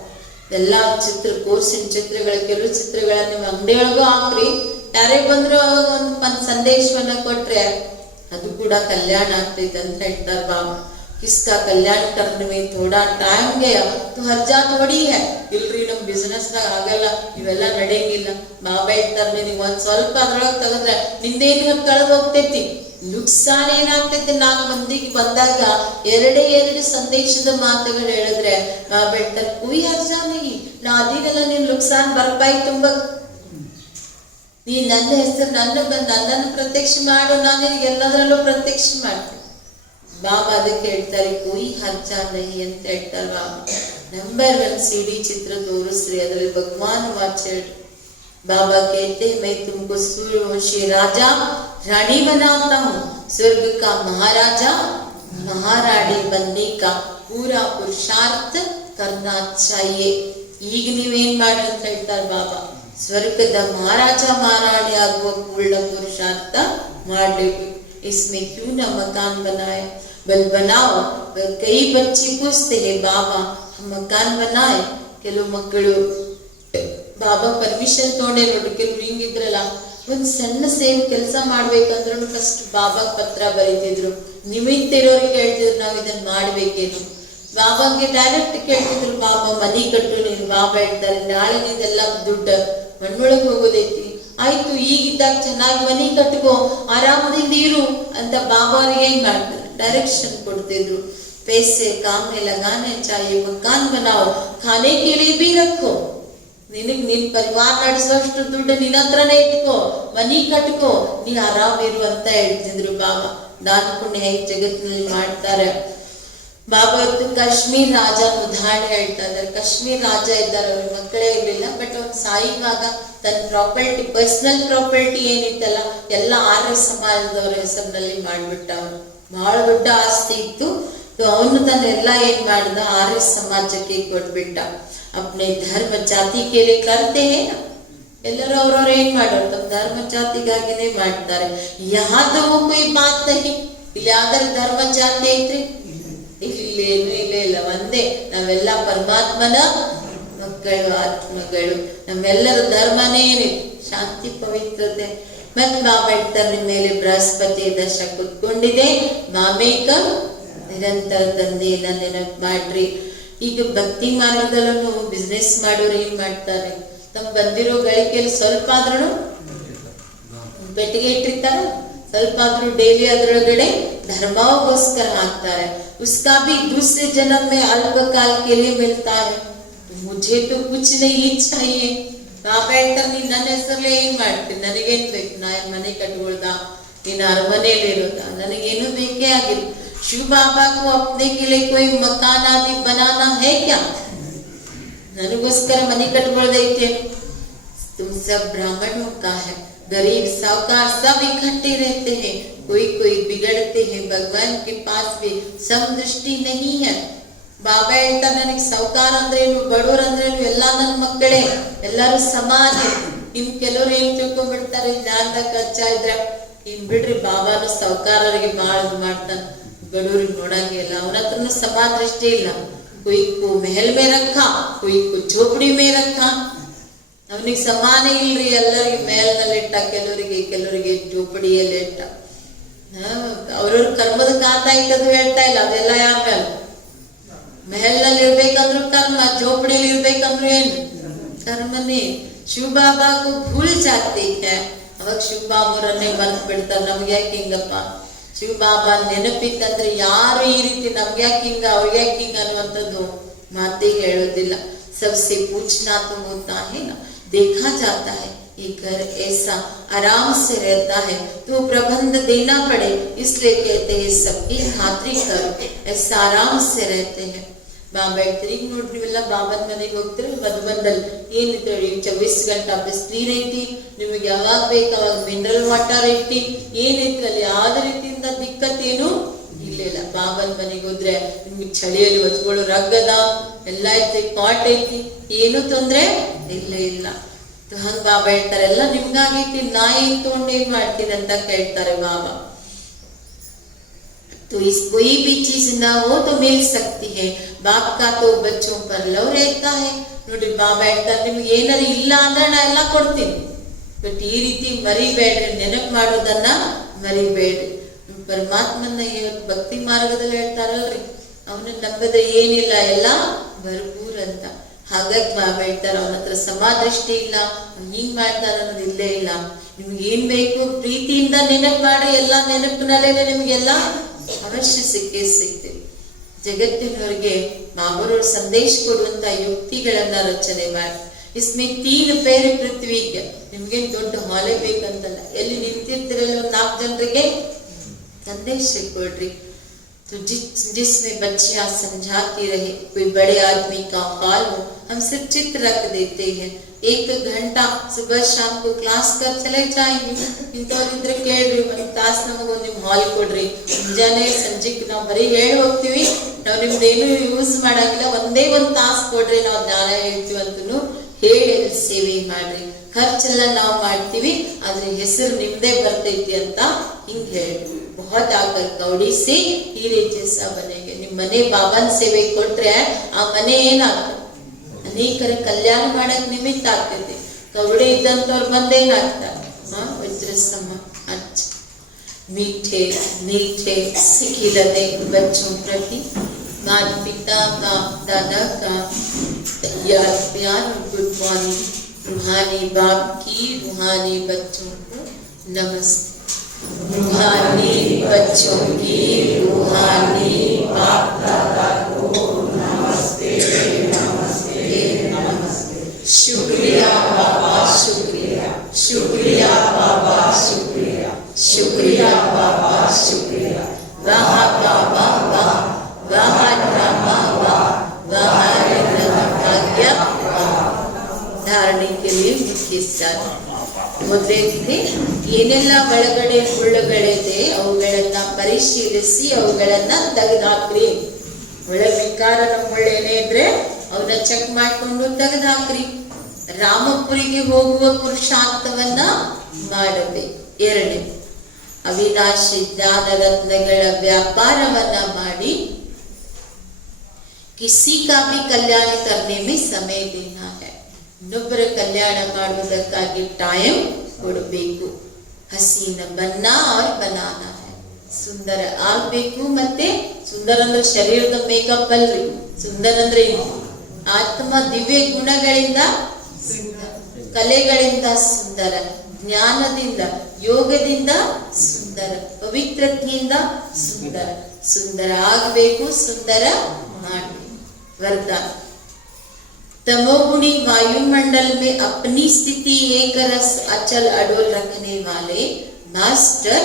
ಎಲ್ಲ ಚಿತ್ರ ಕೋರ್ಸಿನ ಚಿತ್ರಗಳ, ಕೆಲವು ಚಿತ್ರಗಳನ್ನ ನಿಮ್ಮ ಅಂಗಡಿಯೊಳಗೂ ಹಾಕ್ರಿ. ಯಾರೇ ಬಂದ್ರು ಒಂದು ಸಂದೇಶವನ್ನ ಕೊಟ್ರೆ ಅದು ಕೂಡ ಕಲ್ಯಾಣ ಆಗ್ತೈತೆ ಅಂತ ಹೇಳ್ತಾರೆ ಬಾಬಾ. किसका कल्याण करने में थोड़ा टाइम गया तो हर्जा थोड़ी है. ಇಲ್ರಿ ನಮ್ ಬಿಸ್ನೆಸ್ ದಾಗ ಆಗಲ್ಲ, ಇವೆಲ್ಲ ನಡೆಯಂಗಿಲ್ಲ. ಬಾಬಾ ಹೇಳ್ತಾರೆ ನಿನಗೆ ಒಂದ್ ಸ್ವಲ್ಪ ಅದ್ರೊಳಗೆ ತೆಗೆದ್ರೆ ನಿಂದೇನು ಕಳೆದು ಹೋಗ್ತೈತಿ. ನುಕ್ಸಾನ್ ಏನಾಗ್ತೈತಿ? 4 ಮಂದಿಗೆ ಬಂದಾಗ ಎರಡು ಸಂದೇಶದ ಮಾತುಗಳು ಹೇಳಿದ್ರೆ ಬಾಬಾ ಹೇಳ್ತಾರೆ ಕೊಯ್ ಹರ್ಜಾ ನಹಿ, ನಾ ಅದಿಗೆಲ್ಲ ನೀನ್ ನುಕ್ಸಾನ್ ಭರ್ಪಾಯಿ ತುಂಬ. ನೀ ನನ್ನ ಹೆಸರು ನನ್ನನ್ನು ಪ್ರತ್ಯಕ್ಷ ಮಾಡು, ನಾನು ನಿನಗೆ ಎಲ್ಲದರಲ್ಲೂ ಪ್ರತ್ಯಕ್ಷ ಮಾಡ್ತೀನಿ. ಬಾಬಾ ಅದಕ್ಕೆ ಹೇಳ್ತಾರೆ ಕೊಯ್ ಹರ್ಜಾ ನಹಿ ಅಂತ ಹೇಳ್ತಾರೆ ಬಾಬಾ. ನಂಬರ್ 1 CD ಚಿತ್ರ ತೋರಿಸ್ರಿ, ಅದ್ರಲ್ಲಿ ಭಗವಾನ್ ವಾಚ್ ಹೇಳ್ರಿ. बाबा कहते हैं मैं तुमको सूर्यवंशी राजा रानी बनाता हूँ, स्वर्ग का महाराजा महारानी बनने का पूरा पुरुषार्थ करना चाहिए. ಈಗ ನೀವೇನ್ ಮಾಡ್ರಿ ಅಂತ ಹೇಳ್ತಾರೆ ಬಾಬಾ. ಸ್ವರ್ಗದ ಮಹಾರಾಜ ಮಹಾರಾಣಿ ಆಗುವ ಪೂರ್ಣ ಪುರುಷಾರ್ಥ ಮಾಡ್ಬೇಕು. इसमें क्यों न मकान बनाए, बल बनाओ. कई बच्चे पूछते हैं बाबा हम मकान बनाए. ಕೆಲವು ಮಕ್ಕಳು ಬಾಬಾ ಪರ್ಮಿಷನ್ ತಗೊಂಡೆ ನೋಡ್ರಿ. ಕೆಲವ್ರು ಹಿಂಗಿದ್ರಲ್ಲ, ಒಂದ್ ಸಣ್ಣ ಸೇವ್ ಕೆಲಸ ಮಾಡ್ಬೇಕಂದ್ರೂ ಫಸ್ಟ್ ಬಾಬಾ ಪತ್ರ ಬರೀತಿದ್ರು, ನಿಮಿತ್ತ ಇರೋರಿಗೆ ಹೇಳ್ತಿದ್ರು ನಾವ್ ಇದನ್ನ ಮಾಡ್ಬೇಕೇನು. ಬಾಬಾಗೆ ಡೈರೆಕ್ಟ್ ಕೇಳ್ತಿದ್ರು ಬಾಬಾ ಮನಿ ಕಟ್ಟು ನೀನು. ಬಾಬಾ ಹೇಳ್ತಾರೆ ನಾಳೆ ನಿಂದೆಲ್ಲ ದುಡ್ಡು ಮಣ್ಣೊಳಗೆ ಹೋಗೋದೈತಿ, ಆಯ್ತು ಈಗಿದ್ದಾಗ ಚೆನ್ನಾಗಿ ಮನಿ ಕಟ್ಕೋ, ಆರಾಮದಿಂದ ಇರು ಅಂತ ಬಾಬಾ ಅವ್ರಿಗೆ ಏನ್ ಮಾಡ್ತಾರೆ? ಡೈರೆಕ್ಷನ್ ಕೊಡ್ತಿದ್ರು. पैसे काम में लगाने चाहिए, मकान बनाओ, खाने के लिए भी रखो. ನಿನ್ ಪರಿವಾರ ನಡೆಸುವಷ್ಟು ದುಡ್ಡು ನಿನ್ನ ಹತ್ರನೇ ಇಟ್ಕೋ, ಮನಿ ಕಟ್ಕೋ, ನೀ ಆರಾಮಿರು ಅಂತ ಹೇಳ್ತಿದ್ರು ಬಾಬಾ. ದಾನ ಪುಣ್ಯ ಹೇಗೆ ಜಗತ್ತಿನಲ್ಲಿ ಮಾಡ್ತಾರೆ. ಬಾಬಾ ಇವತ್ತು ಕಾಶ್ಮೀರ್ ರಾಜ ಉದಾಹರಣೆ ಹೇಳ್ತಾ ಇದ್ದಾರೆ. ಕಾಶ್ಮೀರ್ ರಾಜ ಇದ್ದಾರೆ, ಅವ್ರ ಮಕ್ಕಳೇ ಇರ್ಲಿಲ್ಲ, ಬಟ್ ಅವ್ನು ಸಾಯುವಾಗ ತನ್ನ ಪ್ರಾಪರ್ಟಿ, ಪರ್ಸನಲ್ ಪ್ರಾಪರ್ಟಿ ಏನಿತ್ತಲ್ಲ ಎಲ್ಲ ಆರ್ಯ ಸಮಾಜದವರ ಹೆಸರಿನಲ್ಲಿ ಮಾಡ್ಬಿಟ್ಟ. ಅವನು ಬಹಳ ದೊಡ್ಡ ಆಸ್ತಿ ಇತ್ತು, ಅವನು ತನ್ನ ಎಲ್ಲ ಏನ್ ಮಾಡ್ದ ಆರ್ಯ ಸಮಾಜಕ್ಕೆ ಕೊಟ್ಬಿಟ್ಟ. अपने धर्म ಜಾತಿ ಕೇಳಿ करते हैं ना, ಎಲ್ಲರೂ ಅವ್ರವ್ರು ಏನ್ ಮಾಡೋರು ತಮ್ಮ ಧರ್ಮ ಜಾತಿಗಾಗಿನೇ ಮಾಡ್ತಾರೆ. ಯಾವ್ದು कोई बात नहीं. ಇಲ್ಲಿ ಯಾವ್ದಾರ ಧರ್ಮ ಜಾತಿ ಐತ್ರಿ? ಇಲ್ಲ ಒಂದೇ. ನಾವೆಲ್ಲ ಪರಮಾತ್ಮನ ಮಕ್ಕಳು, ಆತ್ಮಗಳು. ನಮ್ಮೆಲ್ಲರ ಧರ್ಮನೇ ಏನಿದೆ ಶಾಂತಿ, ಪವಿತ್ರತೆ. ಮತ್ತೆ ಬಾಬಾ ಹೇಳ್ತಾರೆ ಮೇಲೆ ಬೃಹಸ್ಪತಿ ದಶ ಕುತ್ಕೊಂಡಿದೆ, ಮಾಮೇಕ ನಿರಂತರ ತಂದೆಯನ್ನ ನೆನಪು ಮಾಡ್ರಿ. ಈಗ ಭಕ್ತಿ ಮಾರ್ಗದಲ್ಲೂ ಬಿಸ್ನೆಸ್ ಮಾಡೋರು ಏನ್ ಮಾಡ್ತಾರೆ? ತಮ್ಮ ಬಂದಿರೋ ಗಳಿಕೆಯಲ್ಲಿ ಸ್ವಲ್ಪ ಆದ್ರೂ ಪೆಟ್ಟಿಗೆ ಇಟ್ಟಿರ್ತಾರ, ಸ್ವಲ್ಪ ಆದ್ರೂ ಡೈಲಿ ಅದರೊಳಗಡೆ ಧರ್ಮಗೋಸ್ಕರ ಹಾಕ್ತಾರೆ. उसका भी दूसरे जन्म में अल्पकाल के लिए मिलता है. मुझे तो कुछ नहीं चाहिए. ಬಾಬಾ ಹೇಳ್ತಾರೆ, ನೀನ್ ನನ್ನ ಹೆಸರಲ್ಲೇ ಏನ್ ಮಾಡ್ತೀನಿ, ನನಗೇನ್ ಬೇಕು, ನಾ ಮನೆ ಕಟ್ಕೊಳ್ದ, ನೀನ್ ಅರಮನೆಯಲ್ಲಿ ಇರೋದ, ನನಗೇನು ಬೇಕೇ ಆಗಿಲ್ಲ. शिव बाबा को अपने के लिए कोई मकान आदि बनाना है क्या? ನನಗೋಸ್ಕರ ಮನೆ ಕಟ್ಕೊಳ್ದೈತೆ. तुम सब ब्राह्मणों का है, गरीब साहूकार सब इकट्ठे रहते हैं, कोई बिगड़ते हैं. भगवान के पास भी समदृष्टि नहीं है. ಬಾಬಾ ಹೇಳ್ತಾರೆ, ನನಗೆ ಸಾಹುಕಾರ ಅಂದ್ರೇನು, ಬಡವರು ಅಂದ್ರೇನು, ಎಲ್ಲಾ ನನ್ನ ಮಕ್ಕಳೇ, ಎಲ್ಲಾರು ಸಮಾನ. ಇನ್ ಕೆಲವ್ರು ಏನ್ ತಿಳ್ಕೊಂಡ್ಬಿಡ್ತಾರೆ, ಜ್ಞಾನದಾಗ ಖರ್ಚಾ ಇದ್ರೆ ಇನ್ ಬಿಡ್ರಿ, ಬಾಬಾನು ಸಾಹುಕಾರರಿಗೆ ಬಾಳ್ ಮಾಡ್ತಾನ, ಬಡವ್ರಿಗೆ ನೋಡಂಗೆ ಇಲ್ಲ, ಅವನ ಹತ್ರನು ಸಮಾನ ದೃಷ್ಟಿ ಇಲ್ಲ. कोई को महल में रखा, कोई को झोपड़ी में रखा. ಅವನಿಗೆ ಸಮಾನ ಇಲ್ರಿ, ಎಲ್ಲರಿಗೆ ಮೇಲ್ನಲ್ಲಿ ಇಟ್ಟ, ಕೆಲವರಿಗೆ ಜೋಪಡಿಯಲ್ಲಿ ಇಟ್ಟ. ಅವ್ರವ್ರ ಕರ್ಮದ ಖಾತ ಇಟ್ಟದು ಹೇಳ್ತಾ ಇಲ್ಲ, ಅದೆಲ್ಲ ಯಾರ ಮೇಲೆ? ಮೆಹಲ್ನಲ್ಲಿ ಇರ್ಬೇಕಂದ್ರು ಕರ್ಮ, ಜೋಪಡಿಯಲ್ಲಿ ಇರ್ಬೇಕಂದ್ರು ಏನು ಕರ್ಮನೇ. ಶಿವ ಬಾಬಾಗೂ ಭೂಲ್ ಜಾತಿ ಹೇ. ಅವಾಗ ಶಿವ ಬಾಬರನ್ನೇ ಮರ್ತು ಬಿಡ್ತಾರೆ. ನಮ್ಗೆ ಯಾಕೆ ಹಿಂಗಪ್ಪ, ಶಿವ ಬಾಬಾ ನೆನಪಿತ್ತಂದ್ರೆ ಯಾರು ಈ ರೀತಿ ನಮ್ಗೆ ಯಾಕೆ ಹಿಂಗ, ಅವ್ರಿಗೆ ಯಾಕೆ ಹಿಂಗ ಅನ್ನುವಂಥದ್ದು ಮಾತಿಗೆ ಹೇಳೋದಿಲ್ಲ. सबसे पूछना तो होता है ना, देखा जाता है ये घर ऐसा आराम से रहता है तो प्रबंध देना पड़े, इसलिए कहते हैं सबकी खातरी करो, ऐसा आराम से रहते हैं. ಬಾಬಾ ಹೇಳ್ತಾರೆ, ಈಗ ನೋಡ್ರಿ ನೀವೆಲ್ಲ ಬಾಬನ್ ಮನೆಗೆ ಹೋಗ್ತೀರ, ಮಧುಬಂದಲ್ಲಿ ಏನಿದೆ 24 ಗಂಟೆ ಬಿಸಿ ನೀರೈತಿ, ನಿಮಗೆ ಯಾವಾಗ ಬೇಕು ಅವಾಗ ಮಿನರಲ್ ವಾಟರ್ ಐತಿ, ಏನೈತಿ ಅಲ್ಲಿ ಯಾವ್ದು ರೀತಿಯಿಂದ ದಿಕ್ಕತ್ತೇನು ಇಲ್ಲ. ಬಾಬನ್ ಮನೆಗೆ ಹೋದ್ರೆ ನಿಮ್ಗೆ ಚಳಿಯಲ್ಲಿ ಹೊಚ್ಕೊಳ್ಳೋ ರಗ್ಗದ ಎಲ್ಲ ಐತಿ, ಕಾಟ್ ಐತಿ, ಏನು ತೊಂದ್ರೆ ಇಲ್ಲ. ಹಂಗ ಬಾಬಾ ಹೇಳ್ತಾರೆ, ಎಲ್ಲ ನಿಮ್ಗಾಗೈತಿ, ನಾ ಏನ್ ತಗೊಂಡು ಏನ್ ಮಾಡ್ತೀನಿ ಅಂತ ಕೇಳ್ತಾರೆ ಬಾಬಾ. तो इस कोई भी चीज ना हो तो मिल सकती है, बाप का तो बच्चों पर लव रहता है. ನೋಡಿ ಬಾಬಾ ಹೇಳ್ತಾರೆ, ನಿಮ್ಗೆ ಏನಾರು ಇಲ್ಲ ಅಂದ್ರೆ ನಾ ಎಲ್ಲ ಕೊಡ್ತೀನಿ, ಬಟ್ ಈ ರೀತಿ ಮರಿಬೇಡ್ರಿ, ನೆನಪು ಮಾಡೋದನ್ನ ಮರಿಬೇಡ್ರಿ. ಪರಮಾತ್ಮನ ಇವತ್ತು ಭಕ್ತಿ ಮಾರ್ಗದಲ್ಲಿ ಹೇಳ್ತಾರಲ್ರಿ, ಅವನ ನಂಬದ ಏನಿಲ್ಲ, ಎಲ್ಲ ಭರ್ಪೂರ್ ಅಂತ. ಹಾಗಾಗಿ ಬಾಬಾ ಹೇಳ್ತಾರ, ಅವನ ಹತ್ರ ಸಮಾದೃಷ್ಟಿ ಇಲ್ಲ, ಹಿಂಗ್ ಮಾಡ್ತಾರ ಅನ್ನೋದು ಇಲ್ಲೇ ಇಲ್ಲ. ನಿಮ್ಗೆ ಏನ್ ಬೇಕು ಪ್ರೀತಿಯಿಂದ ನೆನಪು ಮಾಡಿ, ಎಲ್ಲ ನೆನಪಿನಲ್ಲೇ ನಿಮ್ಗೆಲ್ಲ ಅವಶ್ಯ ಸಿಗ್ತೇವೆ. ಜಗತ್ತಿನವರಿಗೆ ಬಾಬರವ್ರ ಸಂದೇಶ ಕೊಡುವಂತ ಯುಕ್ತಿಗಳನ್ನ ರಚನೆ ಮಾಡಿ. ಇಸ್ಮೆ 3 ಪೇರು ಪೃಥ್ವಿಗೆ, ನಿಮ್ಗೇನ್ ದೊಡ್ಡ ಹಾಲೆ ಬೇಕಂತಲ್ಲ, ಎಲ್ಲಿ ನಿಂತಿರ್ತಿರಲ್ಲ 4 ಜನರಿಗೆ ಸಂದೇಶ ಕೊಡ್ರಿ. तो जिसमें बच्चियां समझाती रहे, कोई बड़े आदमी का हाल हो, हम सिर्फ चित्र रख देते हैं. 1 घंटा सुबह शाम को क्लास कर चले जाएंगे. इंतವ್ರಿದ್ರೆ ಕೇಳ್ರಿ, ಒಂದು ತಾಸು ನಮಗೊಂದು ನಿಮ್ ಹಾಲ್ ಕೊಡ್ರಿ, ಮುಂಜಾನೆ ಸಂಜೆಗೆ ನಾವು ಬರೀ ಹೇಳಿ ಹೋಗ್ತೀವಿ, ನಾವು ನಿಮ್ದೇನು ಯೂಸ್ ಮಾಡಂಗಿಲ್ಲ, ಒಂದೇ ಒಂದು ತಾಸು ಕೊಡ್ರಿ, ನಾವು ಜ್ಞಾನ ಹೇಳ್ತೀವಿ ಅಂತೂ ಹೇಳಿ ಸೇವೆ ಮಾಡ್ರಿ. ಖರ್ಚೆಲ್ಲ ನಾವು ಮಾಡ್ತೀವಿ, ಆದ್ರೆ ಹೆಸರು ನಿಮ್ದೇ ಬರ್ತೈತಿ ಅಂತ ಹಿಂಗ್ ಹೇಳ್ರಿ. बहुत आकर कौड़ी से हीरे जैसा बनेंगे. ನಿಮ್ ಮನೆ ಬಾಬಾನ್ ಸೇವೆ ಕೊಟ್ರೆ ಆ ಮನೆ ಏನಾಗ್ತದೆ, ಅನೇಕರ ಕಲ್ಯಾಣ ಮಾಡಕ್ ನಿಮಿತ್ತ ಆಗ್ತೈತಿ. ಕೌಡಿ ಇದ್ದಂತವ್ರು ಬಂದೇನಾಗ್ತಾರೆ, ವಜ್ರ ಸಮ. अच्छा, मीठे मीठे सिखिलते बच्चों प्रति माता पिता का, दादा का तैयार प्यार और गुड मॉर्निंग. रूहानी बाप की रूहानी बच्चों को नमस्ते. रूहानी बच्चों की रूहानी बाप दादा को नमस्ते नमस्ते नमस्ते. शुक्रिया बाबा, शुक्रिया शुक्रिया बाबा, शुक्रिया शुक्रिया बाबा, शुक्रिया. वाह बाबा वाह, वाह ड्रामा वाह, वाह भाग्य. धारणे के लिए मुख्य सार ಮೊದಲೇದಿದೆ, ಏನೆಲ್ಲ ಒಳಗಡೆ ಮುಳ್ಳುಗಳಿದೆ ಅವುಗಳನ್ನ ಪರಿಶೀಲಿಸಿ ಅವುಗಳನ್ನ ತೆಗೆದುಹಾಕ್ರಿ. ಒಳ ವಿಕಾರನ ಮುಳ್ಳೇನೇ ಇದ್ರೆ ಅವನ್ನ ಚೆಕ್ ಮಾಡ್ಕೊಂಡು ತೆಗೆದುಹಾಕ್ರಿ. ರಾಮಪುರಿಗೆ ಹೋಗುವ ಪುರುಷಾರ್ಥವನ್ನ ಮಾಡಬೇಕು. 2, ಅವಿನಾಶಿ ಜ್ಞಾನ ರತ್ನಗಳ ವ್ಯಾಪಾರವನ್ನ ಮಾಡಿ ಕಿಸಿ ಕಾ ಭಿ ಕಲ್ಯಾಣ ಕರ್ನೆ ಮೇ ಸಮಯ ದೇನಾ ಹೈ. ಇನ್ನೊಬ್ಬರ ಕಲ್ಯಾಣ ಮಾಡುವುದಕ್ಕಾಗಿ ಟೈಮ್ ಕೊಡಬೇಕು. ಹಸೀನ ಬನ್ನ और बनाना है. ಸುಂದರ ಆಗ್ಬೇಕು. ಮತ್ತೆ ಸುಂದರ ಅಂದ್ರೆ ಶರೀರದ ಮೇಕಪ್ ಅಲ್ರಿ, ಸುಂದರ ಅಂದ್ರೆ ಆತ್ಮ ದಿವ್ಯ ಗುಣಗಳಿಂದ, ಕಲೆಗಳಿಂದ ಸುಂದರ, ಜ್ಞಾನದಿಂದ ಯೋಗದಿಂದ ಸುಂದರ ಪವಿತ್ರತೆಯಿಂದ ಸುಂದರ. ಸುಂದರ ಆಗಬೇಕು, ಸುಂದರ ಮಾಡಬೇಕು. वरदान तमोगुणी वायुमंडल में अपनी स्थिति एक रस अचल अडोल रखने वाले मास्टर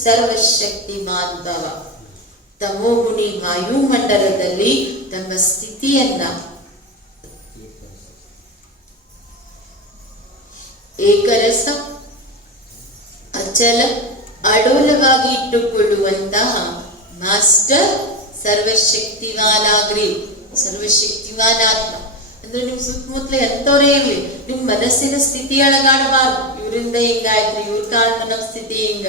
सर्वशक्तिमान भव. ತಮೋಗುಣಿ ವಾಯುಮಂಡಲದಲ್ಲಿ ತಮ್ಮ ಸ್ಥಿತಿಯನ್ನ ಏಕರಸ ಅಚಲ ಅಡೋಲವಾಗಿ ಇಟ್ಟುಕೊಳ್ಳುವಂತಹ ಮಾಸ್ಟರ್ ಸರ್ವಶಕ್ತಿವಾನಾಗ್ರಿ. ಸರ್ವಶಕ್ತಿವಾನಾತ್ಮ ಅಂದ್ರೆ ನಿಮ್ ಸುತ್ತಮುತ್ತಲ ಎಂತವ್ರೇ ಇರ್ಲಿ, ನಿಮ್ ಮನಸ್ಸಿನ ಸ್ಥಿತಿ ಅಳಗಾಡಬಾರ್ದು. ಇವರಿಂದ ಹಿಂಗಾಯ್ತು, ಇವ್ರ ಕಾರಣ ನಮ್ ಸ್ಥಿತಿ ಹಿಂಗ.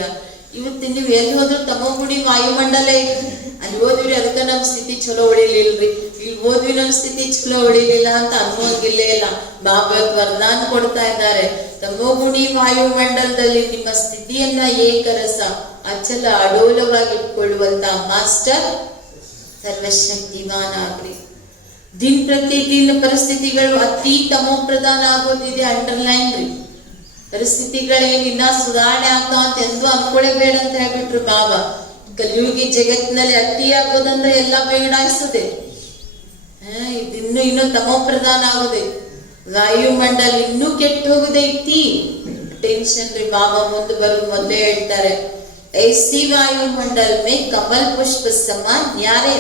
ಇವತ್ತು ನೀವ್ ಎಲ್ಲಿ ಹೋದ್ರು ತಮೋಗುಣಿ ವಾಯುಮಂಡಲ ಐತಿ, ಅಲ್ಲಿ ಹೋದ್ವಿ ಅದಕ್ಕ ನಮ್ ಸ್ಥಿತಿ ಚಲೋ ಹೊಡಿಲಿಲ್ರಿ, ಇಲ್ಲಿ ಹೋದ್ವಿ ನಮ್ ಸ್ಥಿತಿ ಚಲೋ ಹೊಡಿಲಿಲ್ಲ ಅಂತ ಅನ್ನುವಂಗಿಲ್ಲೇ ಇಲ್ಲ. ಬಾಬತ್ ವರದಾನ ಕೊಡ್ತಾ ಇದ್ದಾರೆ, ತಮೋಗುಣಿ ವಾಯುಮಂಡಲದಲ್ಲಿ ನಿಮ್ಮ ಸ್ಥಿತಿಯನ್ನ ಏಕರಸ ಅಚಲ ಅಡೋಲವಾಗಿ ಇಟ್ಕೊಳ್ಳುವಂತ ಮಾಸ್ಟರ್ ಸರ್ವಶಕ್ತಿಮಾನ್ ಆಗ್ರಿ. ದಿನ ಪ್ರತಿದಿನ ಪರಿಸ್ಥಿತಿಗಳು ಅತಿ ತಮೋ ಪ್ರಧಾನ ಆಗೋದಿದೆ. ಅಂಡರ್ಲೈನ್ ರೀ, ಪರಿಸ್ಥಿತಿಗಳೇನಿನ್ನ ಸುಧಾರಣೆ ಆಗ್ತಾವ ಅಂತ ಎಂದೂ ಅನ್ಕೊಳ್ಳೇ ಬೇಡ ಅಂತ ಹೇಳ್ಬಿಟ್ರು ಬಾಬಾ. ಕಲಿಯುಗಿ ಜಗತ್ತಿನಲ್ಲಿ ಅತಿ ಆಗೋದಂದ್ರೆ ಎಲ್ಲ ಬೇಗಡಾಯಿಸ್ತದೆ. ಇನ್ನೂ ತಮೋ ಪ್ರಧಾನ ಆಗೋದೆ, ವಾಯುಮಂಡಲ ಇನ್ನೂ ಕೆಟ್ಟು ಹೋಗುದೈತಿ. ಟೆನ್ಷನ್ ರೀ. ಬಾಬಾ ಮುಂದೆ ಬರೋದು ಮೊದಲೇ ಹೇಳ್ತಾರೆ, ऐसी वायुमंडल में कमल पुष्प समान न्यारे.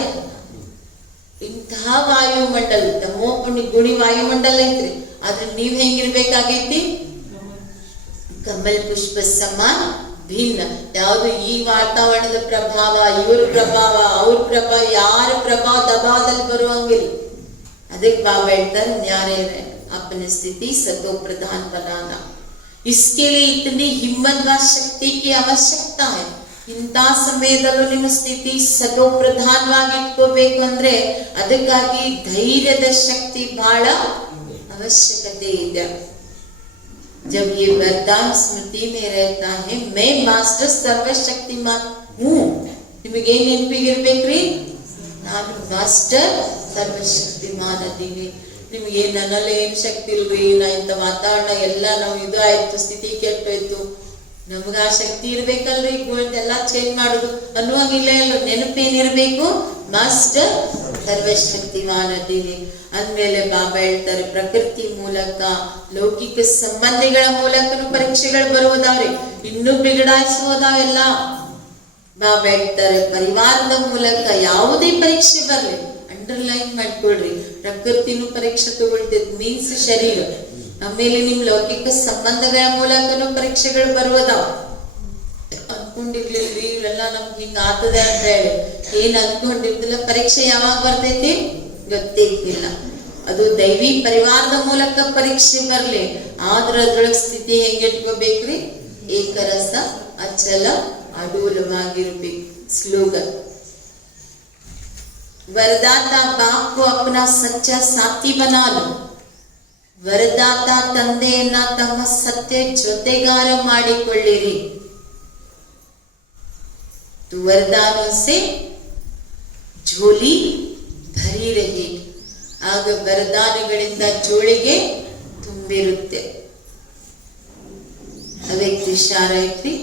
ಇಂತಹ ವಾಯುಮಂಡಲ ತಮೋ ಗುಣಿ ವಾಯುಮಂಡಲ ಐತ್ರಿ, ಆದ್ರೆ ನೀವ್ ಹೆಂಗಿರ್ಬೇಕಾಗೈತಿ? ಕಮಲ್ ಪುಷ್ಪ ಸಮಾನ ಭಿನ್ನ. ಯಾವುದು ಈ ವಾತಾವರಣದ ಪ್ರಭಾವ, ಇವ್ರ ಪ್ರಭಾವ, ಅವ್ರ ಪ್ರಭಾವ, ಯಾರ ಪ್ರಭಾವ ದಬಾದಲ್ಲಿ ಬರುವಂಗಿಲ್ಲ. ಅದಕ್ಕೆ ಬಾಬಾ ಹೇಳ್ತಾರೆ, न्यारे अपनी स्थिति सतो प्रधान बनाना. इसके लिए इतनी हिम्मत व शक्ति की आवश्यकता है. ಇಂಥ ಸಮಯದಲ್ಲೂ ನಿಮ್ಮ ಸ್ಥಿತಿ ಸದೋ ಪ್ರಧಾನವಾಗಿ ಇಟ್ಕೋಬೇಕು ಅಂದ್ರೆ ಅದಕ್ಕಾಗಿ ಧೈರ್ಯದ ಶಕ್ತಿ ಬಹಳ ಅವಶ್ಯಕತೆ ಇದೆ. जब ये वरदान स्मृति में रहता है, मैं मास्टर सर्वशक्तिमान हूँ. ನಿಮಗೇನ್ ನೆನಪಿಗಿರ್ಬೇಕ್ರಿ? ನಾನು ಮಾಸ್ಟರ್ ಸರ್ವಶಕ್ತಿಮಾನ್ ಅದೀನಿ. ನಿಮ್ಗೆ ನನ್ನಲ್ಲಿ ಏನ್ ಶಕ್ತಿ ಇಲ್ರಿ, ನಾ ಇಂಥ ವಾತಾವರಣ ಎಲ್ಲ ನಾವು ಇದು ಆಯ್ತು, ಸ್ಥಿತಿ ಕೆಟ್ಟೋಯ್ತು, ನಮ್ಗ ಆ ಶಕ್ತಿ ಇರ್ಬೇಕಲ್ರಿ ಎಲ್ಲಾ ಚೇಂಜ್ ಮಾಡುದು ಅನ್ನುವಂಗಿಲ್ಲ. ಇಲ್ಲ, ನೆನಪೇನಿರ್ಬೇಕು? ಮಾಸ್ಟರ್ ಸರ್ವಶಕ್ತಿಮಾನ್ ಅದೀನಿ ಅಂದ್ಮೇಲೆ ಬಾಬಾ ಹೇಳ್ತಾರೆ, ಪ್ರಕೃತಿ ಮೂಲಕ ಲೌಕಿಕ ಸಂಬಂಧಿಗಳ ಮೂಲಕನು ಪರೀಕ್ಷೆಗಳು ಬರುವುದಾವ್ರಿ, ಇನ್ನೂ ಬಿಗಡಾಯಿಸುವುದಾವೆಲ್ಲ. ಬಾಬಾ ಹೇಳ್ತಾರೆ, ಪರಿವಾರದ ಮೂಲಕ ಯಾವುದೇ ಪರೀಕ್ಷೆ ಬರ್ಲಿ, ಅಂಡರ್ಲೈನ್ ಮಾಡ್ಕೊಳ್ರಿ, ಪ್ರಕೃತಿನೂ ಪರೀಕ್ಷೆ ತಗೊಳ್ತೈತಿ, ಮೀನ್ಸ್ ಶರೀರ. ಆಮೇಲೆ ನಿಮ್ ಲೌಕಿಕ ಸಂಬಂಧಗಳ ಮೂಲಕನು ಪರೀಕ್ಷೆಗಳು ಬರುವುದಾವ. ಅನ್ಕೊಂಡಿರ್ಲಿಲ್ರಿ ಇವೆಲ್ಲ ನಮ್ಗೆ ಹಿಂಗ ಆತದ ಅಂತ ಹೇಳಿ ಏನ್ ಅನ್ಕೊಂಡಿರ್ತಿಲ್ಲ. ಪರೀಕ್ಷೆ ಯಾವಾಗ ಬರ್ತೈತಿ ಗೊತ್ತೇ ಇಲ್ಲ. ಅದು ದೈವಿ ಪರಿವಾರದ ಮೂಲಕ ಪರೀಕ್ಷೆ ಬರ್ಲಿ, ಆದ್ರ ಅದ್ರೊಳಗ ಸ್ಥಿತಿ ಹೆಂಗಿಟ್ಕೋಬೇಕ್ರಿ? ಏಕರಸ ಅಚಲ ಅಡೂಲವಾಗಿರ್ಬೇಕು. ಸ್ಲೋಗನ್, वरदाता बाप को अपना सच्चा साथी बना लो. ವರದಾತ ತಂದೆಯನ್ನ ತಮ್ಮ ಸತ್ಯ ಜೊತೆಗಾರ ಮಾಡಿಕೊಳ್ಳಿರಿ. ವರದಾನೋ ಸೆ ಝೋಲಿ ಭರಿ ರಹಿ. ಆಗ ವರದಾನಗಳಿಂದ ಜೋಳಿಗೆ ತುಂಬಿರುತ್ತೆ. ಅವ್ಯಕ್ತ ಇಶಾರ ಐತಿ.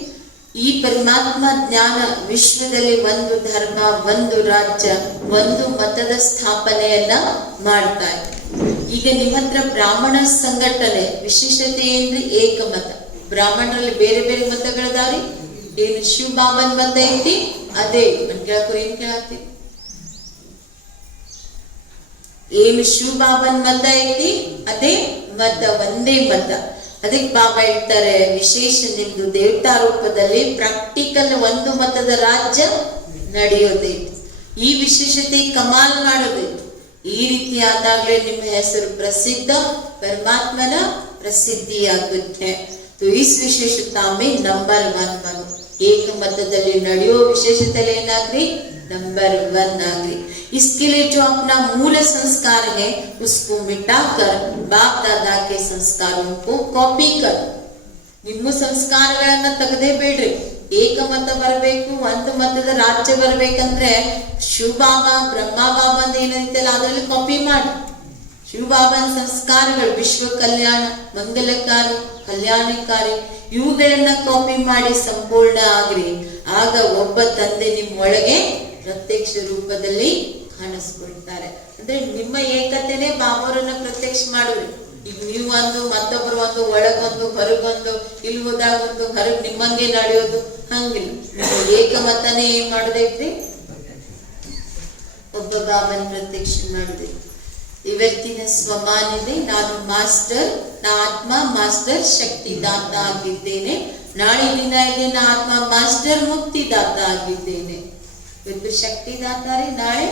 ಈ ಪರಮಾತ್ಮ ಜ್ಞಾನ ವಿಶ್ವದಲ್ಲಿ ಒಂದು ಧರ್ಮ, ಒಂದು ರಾಜ್ಯ, ಒಂದು ಮತದ ಸ್ಥಾಪನೆಯನ್ನ ಮಾಡ್ತಾ ಇದೆ. ಈಗ ನಿಮ್ಮ ಹತ್ರ ಬ್ರಾಹ್ಮಣ ಸಂಘಟನೆ ವಿಶೇಷತೆ ಏನ್ರಿ? ಏಕಮತ. ಬ್ರಾಹ್ಮಣರಲ್ಲಿ ಬೇರೆ ಬೇರೆ ಮತಗಳಿದಾವ್ರಿ. ಏನು ಶಿವ ಬಾಬನ್ ಮತ ಐತಿ, ಅದೇ ಕೇಳಕ್ರು ಏನ್ ಕೇಳತ್ತಿ? ಏನು ಶಿವ ಬಾಬನ್ ಮತ ಐತಿ, ಅದೇ ಮತ, ಒಂದೇ ಮತ. ಅದಕ್ಕೆ ಬಾಬಾ ಹೇಳ್ತಾರೆ, ವಿಶೇಷ ನಿಮ್ದು ದೇವತಾ ರೂಪದಲ್ಲಿ ಪ್ರಾಕ್ಟಿಕಲ್ ಒಂದು ಮತದ ರಾಜ್ಯ ನಡೆಯೋದೈತಿ. ಈ ವಿಶೇಷತೆ ಕಮಾಲ್ ಮಾಡೋದೈತಿ. ಈ ರೀತಿ ಆದಾಗ್ಲೇ ನಿಮ್ಮ ಹೆಸರು ಪ್ರಸಿದ್ಧ, ಪರಮಾತ್ಮನ ಪ್ರಸಿದ್ಧಿಯಾಗುತ್ತೆ. ಇಸ್ ವಿಶೇಷತಾ ಮೇ ನಂಬರ್ 1 ಬನು. ಏಕ ಮತದಲ್ಲಿ ನಡೆಯೋ ವಿಶೇಷತೆ ಏನಾಗ್ರಿ? नंबर 1 ಆಗ್ರಿ. इसके लिए जो अपना मूल संस्कार है उसको मिटाकर बाप दादा के संस्कारों को कॉपी कर. ನಿಮ್ಮ ಸಂಸ್ಕಾರಗಳನ್ನ ತೆಗೆದೇ ಬೇಡ್ರಿ. ಏಕಮತ ಬರಬೇಕು, ಒಂದು ಮತದ ರಾಜ್ಯ ಬರ್ಬೇಕಂದ್ರೆ ಶಿವಬಾಬಾ ಬ್ರಹ್ಮ ಬಾಬಾಂದ ಏನೈತಲ್ಲ ಅದರಲ್ಲಿ ಕಾಪಿ ಮಾಡಿ. ಶಿವಬಾಬಾನ ಸಂಸ್ಕಾರಗಳು ವಿಶ್ವ ಕಲ್ಯಾಣ, ಮಂಗಲಕಾರಿ, ಕಲ್ಯಾಣಕಾರಿ, ಇವುಗಳನ್ನ ಕಾಪಿ ಮಾಡಿ ಸಂಪೂರ್ಣ ಆಗ್ರಿ. ಆಗ ತಂದೆ ನಿಮ್ಮೊಳಗೆ ಪ್ರತ್ಯಕ್ಷ ರೂಪದಲ್ಲಿ ಕಾಣಿಸ್ಕೊಳ್ತಾರೆ. ಅಂದ್ರೆ ನಿಮ್ಮ ಏಕತೆನೆ ಬಾಬಾವರನ್ನ ಪ್ರತ್ಯಕ್ಷ ಮಾಡುದು. ಈಗ ನೀವು ಒಂದು, ಮತ್ತೊಬ್ಬರು ಒಂದು, ಒಳಗೊಂದು ಹೊರಗೊಂದು, ಇಲ್ಲಿ ಹೋದಾಗ ಒಂದು, ಹೊರಗ್ ನಿಮ್ಮಂಗೆ ನಡೆಯೋದು ಹಂಗಿಲ್ಲ. ಏಕಮತನೇ ಏನ್ ಮಾಡದೈತ್ರಿ? ಒಬ್ಬ ಬಾಬನ್ ಪ್ರತ್ಯಕ್ಷ ಮಾಡುದೆ. ಇವತ್ತಿನ ಸ್ವಮಾನಿದೆ, ನಾನು ಮಾಸ್ಟರ್, ನಾ ಆತ್ಮ ಮಾಸ್ಟರ್ ಶಕ್ತಿದಾತ ಆಗಿದ್ದೇನೆ. ನಾಳೆ ದಿನ ಇದೆ, ನಾ ಆತ್ಮ ಮಾಸ್ಟರ್ ಮುಕ್ತಿದಾತ ಆಗಿದ್ದೇನೆ. ಇವತ್ತು ಶಕ್ತಿದಾತ ರೀ, ನಾಳೆ